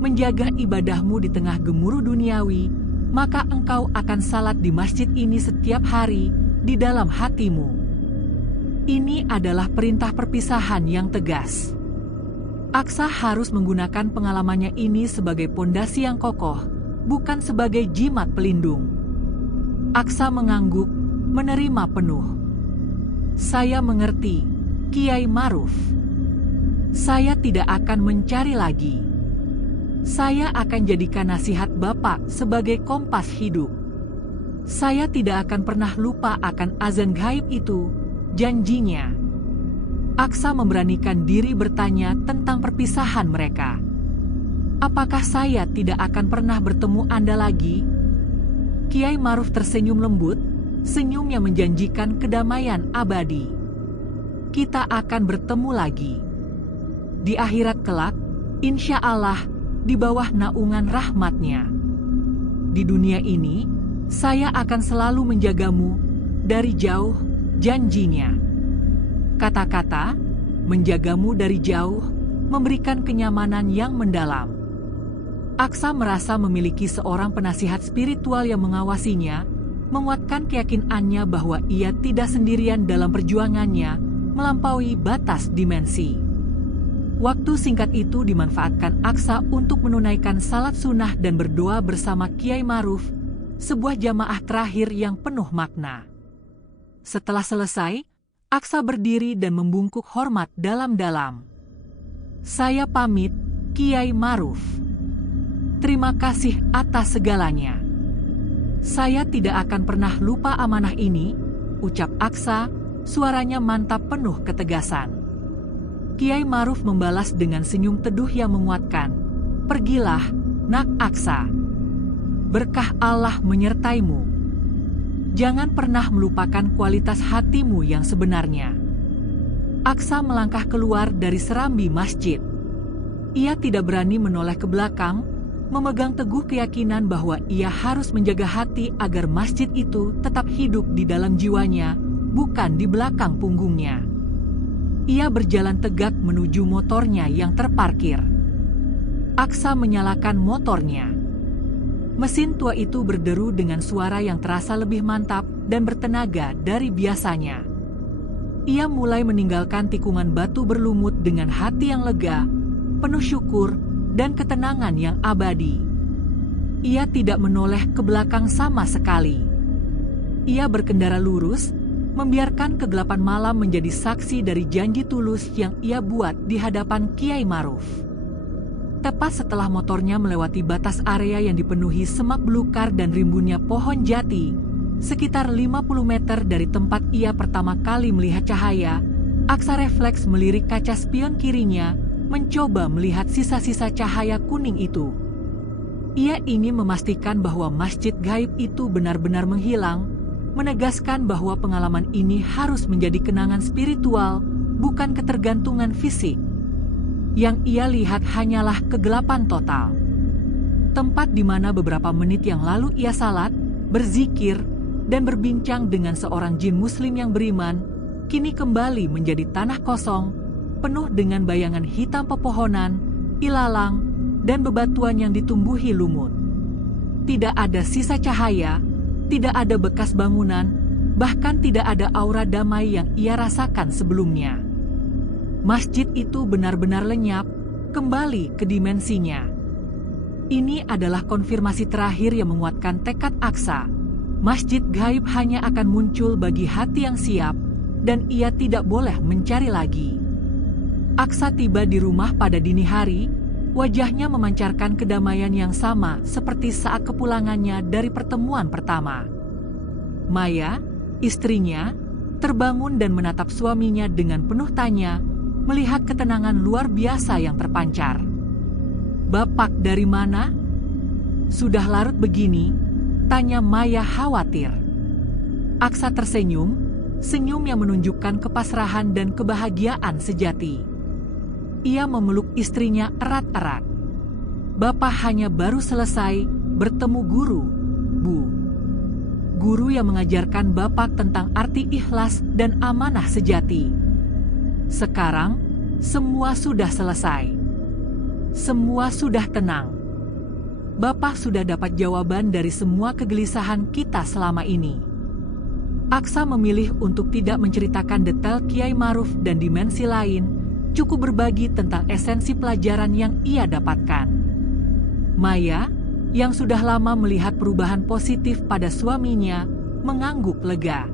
menjaga ibadahmu di tengah gemuruh duniawi, maka engkau akan salat di masjid ini setiap hari di dalam hatimu. Ini adalah perintah perpisahan yang tegas. Aksa harus menggunakan pengalamannya ini sebagai pondasi yang kokoh, bukan sebagai jimat pelindung. Aksa mengangguk, menerima penuh. Saya mengerti, Kiai Maruf. Saya tidak akan mencari lagi. Saya akan jadikan nasihat Bapak sebagai kompas hidup. Saya tidak akan pernah lupa akan azan gaib itu, janjinya. Aksa memberanikan diri bertanya tentang perpisahan mereka. Apakah saya tidak akan pernah bertemu Anda lagi? Kiai Maruf tersenyum lembut, senyum yang menjanjikan kedamaian abadi. Kita akan bertemu lagi. Di akhirat kelak, insya Allah, di bawah naungan rahmat-Nya. Di dunia ini, saya akan selalu menjagamu dari jauh, janjinya. Kata-kata, menjagamu dari jauh, memberikan kenyamanan yang mendalam. Aksa merasa memiliki seorang penasihat spiritual yang mengawasinya, menguatkan keyakinannya bahwa ia tidak sendirian dalam perjuangannya melampaui batas dimensi. Waktu singkat itu dimanfaatkan Aksa untuk menunaikan salat sunnah dan berdoa bersama Kiai Maruf, sebuah jamaah terakhir yang penuh makna. Setelah selesai, Aksa berdiri dan membungkuk hormat dalam-dalam. "Saya pamit, Kiai Maruf. Terima kasih atas segalanya. Saya tidak akan pernah lupa amanah ini," ucap Aksa, suaranya mantap penuh ketegasan. Kiai Maruf membalas dengan senyum teduh yang menguatkan. "Pergilah, Nak Aksa. Berkah Allah menyertaimu. Jangan pernah melupakan kualitas hatimu yang sebenarnya." Aksa melangkah keluar dari serambi masjid. Ia tidak berani menoleh ke belakang, memegang teguh keyakinan bahwa ia harus menjaga hati agar masjid itu tetap hidup di dalam jiwanya, bukan di belakang punggungnya. Ia berjalan tegak menuju motornya yang terparkir. Aksa menyalakan motornya. Mesin tua itu berderu dengan suara yang terasa lebih mantap dan bertenaga dari biasanya. Ia mulai meninggalkan tikungan batu berlumut dengan hati yang lega, penuh syukur, dan ketenangan yang abadi. Ia tidak menoleh ke belakang sama sekali. Ia berkendara lurus, membiarkan kegelapan malam menjadi saksi dari janji tulus yang ia buat di hadapan Kiai Maruf. Tepat setelah motornya melewati batas area yang dipenuhi semak belukar dan rimbunnya pohon jati, sekitar 50 meter dari tempat ia pertama kali melihat cahaya, Aksa refleks melirik kaca spion kirinya, mencoba melihat sisa-sisa cahaya kuning itu. Ia ingin memastikan bahwa masjid gaib itu benar-benar menghilang, menegaskan bahwa pengalaman ini harus menjadi kenangan spiritual, bukan ketergantungan fisik. Yang ia lihat hanyalah kegelapan total. Tempat di mana beberapa menit yang lalu ia salat, berzikir, dan berbincang dengan seorang jin muslim yang beriman, kini kembali menjadi tanah kosong, penuh dengan bayangan hitam pepohonan, ilalang, dan bebatuan yang ditumbuhi lumut. Tidak ada sisa cahaya, tidak ada bekas bangunan, bahkan tidak ada aura damai yang ia rasakan sebelumnya. Masjid itu benar-benar lenyap, kembali ke dimensinya. Ini adalah konfirmasi terakhir yang menguatkan tekad Aksa. Masjid gaib hanya akan muncul bagi hati yang siap, dan ia tidak boleh mencari lagi. Aksa tiba di rumah pada dini hari, wajahnya memancarkan kedamaian yang sama seperti saat kepulangannya dari pertemuan pertama. Maya, istrinya, terbangun dan menatap suaminya dengan penuh tanya, melihat ketenangan luar biasa yang terpancar. "Bapak dari mana? Sudah larut begini?" tanya Maya khawatir. Aksa tersenyum, senyum yang menunjukkan kepasrahan dan kebahagiaan sejati. Ia memeluk istrinya erat-erat. "Bapak hanya baru selesai bertemu guru, Bu. Guru yang mengajarkan Bapak tentang arti ikhlas dan amanah sejati. Sekarang, semua sudah selesai. Semua sudah tenang. Bapak sudah dapat jawaban dari semua kegelisahan kita selama ini." Aksa memilih untuk tidak menceritakan detail Kiai Maruf dan dimensi lain, cukup berbagi tentang esensi pelajaran yang ia dapatkan. Maya, yang sudah lama melihat perubahan positif pada suaminya, mengangguk lega.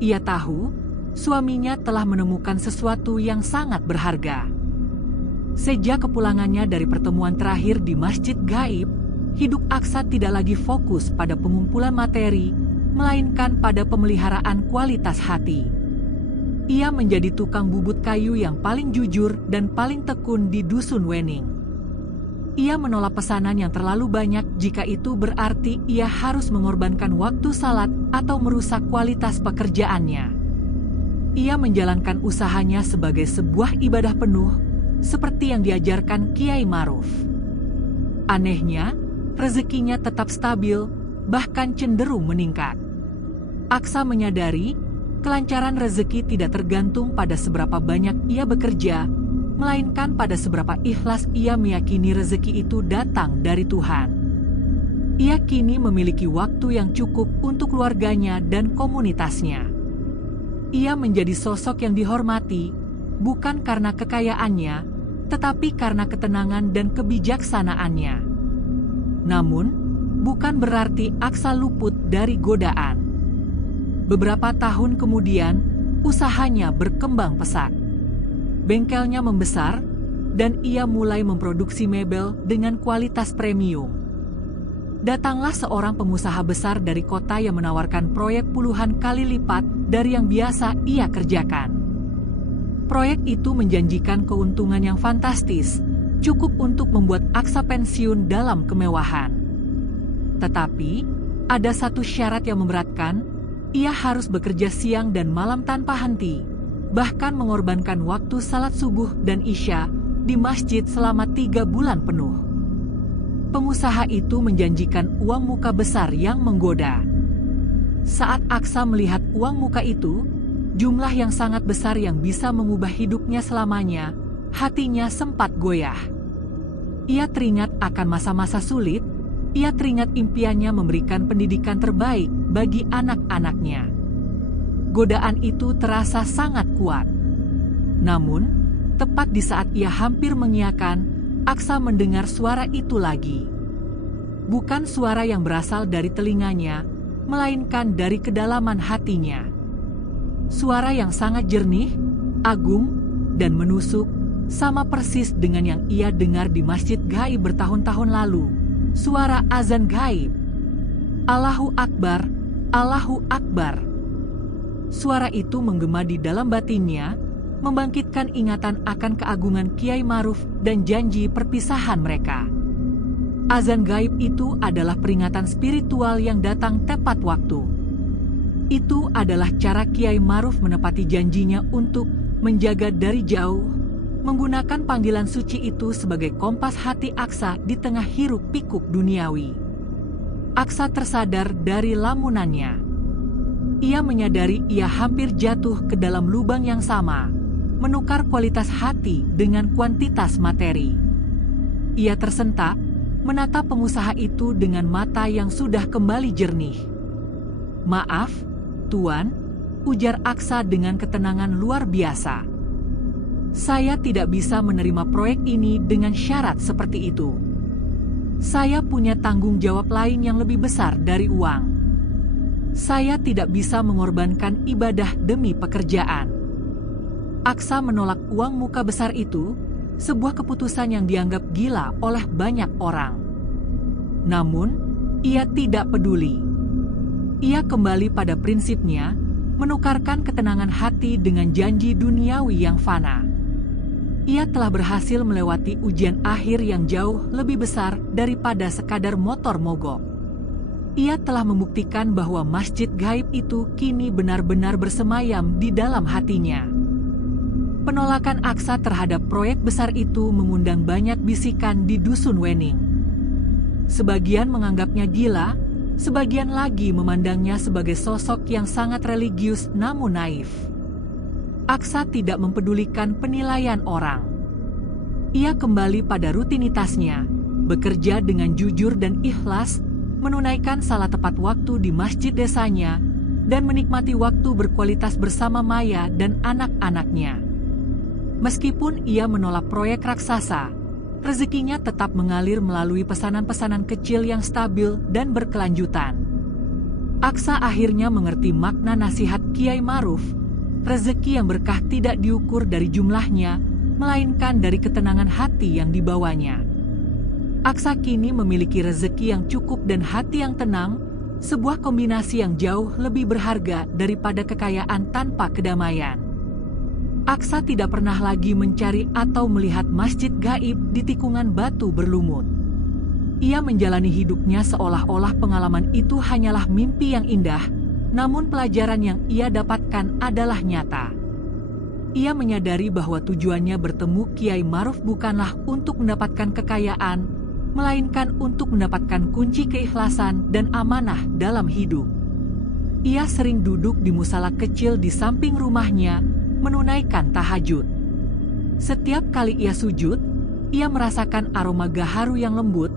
Ia tahu, suaminya telah menemukan sesuatu yang sangat berharga. Sejak kepulangannya dari pertemuan terakhir di Masjid Gaib, hidup Aksa tidak lagi fokus pada pengumpulan materi, melainkan pada pemeliharaan kualitas hati. Ia menjadi tukang bubut kayu yang paling jujur dan paling tekun di Dusun Wening. Ia menolak pesanan yang terlalu banyak jika itu berarti ia harus mengorbankan waktu salat atau merusak kualitas pekerjaannya. Ia menjalankan usahanya sebagai sebuah ibadah penuh, seperti yang diajarkan Kiai Maruf. Anehnya, rezekinya tetap stabil, bahkan cenderung meningkat. Aksa menyadari, kelancaran rezeki tidak tergantung pada seberapa banyak ia bekerja, melainkan pada seberapa ikhlas ia meyakini rezeki itu datang dari Tuhan. Ia kini memiliki waktu yang cukup untuk keluarganya dan komunitasnya. Ia menjadi sosok yang dihormati, bukan karena kekayaannya, tetapi karena ketenangan dan kebijaksanaannya. Namun, bukan berarti Aksa luput dari godaan. Beberapa tahun kemudian, usahanya berkembang pesat. Bengkelnya membesar, dan ia mulai memproduksi mebel dengan kualitas premium. Datanglah seorang pengusaha besar dari kota yang menawarkan proyek puluhan kali lipat dari yang biasa ia kerjakan. Proyek itu menjanjikan keuntungan yang fantastis, cukup untuk membuat Aksa pensiun dalam kemewahan. Tetapi, ada satu syarat yang memberatkan, ia harus bekerja siang dan malam tanpa henti, bahkan mengorbankan waktu salat subuh dan isya di masjid selama 3 bulan penuh. Pengusaha itu menjanjikan uang muka besar yang menggoda. Saat Aksa melihat uang muka itu, jumlah yang sangat besar yang bisa mengubah hidupnya selamanya, hatinya sempat goyah. Ia teringat akan masa-masa sulit, ia teringat impiannya memberikan pendidikan terbaik bagi anak-anaknya. Godaan itu terasa sangat kuat. Namun, tepat di saat ia hampir mengiyakan, Aksa mendengar suara itu lagi. Bukan suara yang berasal dari telinganya, melainkan dari kedalaman hatinya. Suara yang sangat jernih, agung, dan menusuk, sama persis dengan yang ia dengar di masjid gaib bertahun-tahun lalu. Suara azan gaib. Allahu Akbar, Allahu Akbar. Suara itu menggema di dalam batinnya, membangkitkan ingatan akan keagungan Kiai Maruf dan janji perpisahan mereka. Azan gaib itu adalah peringatan spiritual yang datang tepat waktu. Itu adalah cara Kiai Maruf menepati janjinya untuk menjaga dari jauh, menggunakan panggilan suci itu sebagai kompas hati Aksa di tengah hiruk pikuk duniawi. Aksa tersadar dari lamunannya. Ia menyadari ia hampir jatuh ke dalam lubang yang sama, menukar kualitas hati dengan kuantitas materi. Ia tersentak, menatap pengusaha itu dengan mata yang sudah kembali jernih. "Maaf, Tuan," ujar Aksa dengan ketenangan luar biasa. "Saya tidak bisa menerima proyek ini dengan syarat seperti itu. Saya punya tanggung jawab lain yang lebih besar dari uang. Saya tidak bisa mengorbankan ibadah demi pekerjaan." Aksa menolak uang muka besar itu, sebuah keputusan yang dianggap gila oleh banyak orang. Namun, ia tidak peduli. Ia kembali pada prinsipnya, menukarkan ketenangan hati dengan janji duniawi yang fana. Ia telah berhasil melewati ujian akhir yang jauh lebih besar daripada sekadar motor mogok. Ia telah membuktikan bahwa masjid gaib itu kini benar-benar bersemayam di dalam hatinya. Penolakan Aksa terhadap proyek besar itu mengundang banyak bisikan di dusun Wening. Sebagian menganggapnya gila, sebagian lagi memandangnya sebagai sosok yang sangat religius namun naif. Aksa tidak mempedulikan penilaian orang. Ia kembali pada rutinitasnya, bekerja dengan jujur dan ikhlas, menunaikan salat tepat waktu di masjid desanya, dan menikmati waktu berkualitas bersama Maya dan anak-anaknya. Meskipun ia menolak proyek raksasa, rezekinya tetap mengalir melalui pesanan-pesanan kecil yang stabil dan berkelanjutan. Aksa akhirnya mengerti makna nasihat Kiai Maruf, rezeki yang berkah tidak diukur dari jumlahnya, melainkan dari ketenangan hati yang dibawanya. Aksa kini memiliki rezeki yang cukup dan hati yang tenang, sebuah kombinasi yang jauh lebih berharga daripada kekayaan tanpa kedamaian. Aksa tidak pernah lagi mencari atau melihat masjid gaib di tikungan batu berlumut. Ia menjalani hidupnya seolah-olah pengalaman itu hanyalah mimpi yang indah, namun pelajaran yang ia dapatkan adalah nyata. Ia menyadari bahwa tujuannya bertemu Kiai Maruf bukanlah untuk mendapatkan kekayaan, melainkan untuk mendapatkan kunci keikhlasan dan amanah dalam hidup. Ia sering duduk di musala kecil di samping rumahnya, menunaikan tahajud. Setiap kali ia sujud, ia merasakan aroma gaharu yang lembut,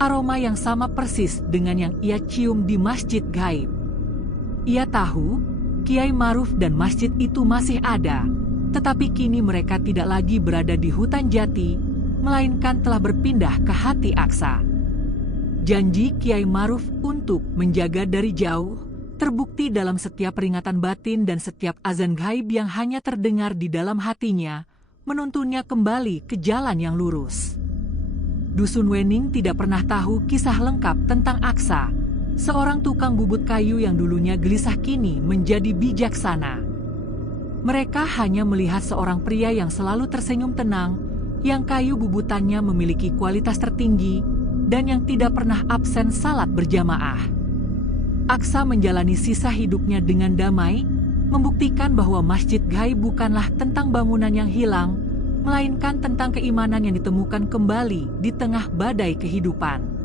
aroma yang sama persis dengan yang ia cium di masjid gaib. Ia tahu, Kiai Maruf dan masjid itu masih ada, tetapi kini mereka tidak lagi berada di hutan jati, melainkan telah berpindah ke hati Aqsa. Janji Kiai Maruf untuk menjaga dari jauh, terbukti dalam setiap peringatan batin dan setiap azan gaib yang hanya terdengar di dalam hatinya, menuntunnya kembali ke jalan yang lurus. Dusun Wening tidak pernah tahu kisah lengkap tentang Aqsa, seorang tukang bubut kayu yang dulunya gelisah kini menjadi bijaksana. Mereka hanya melihat seorang pria yang selalu tersenyum tenang, yang kayu bubutannya memiliki kualitas tertinggi, dan yang tidak pernah absen salat berjamaah. Aqsa menjalani sisa hidupnya dengan damai, membuktikan bahwa masjid gaib bukanlah tentang bangunan yang hilang, melainkan tentang keimanan yang ditemukan kembali di tengah badai kehidupan.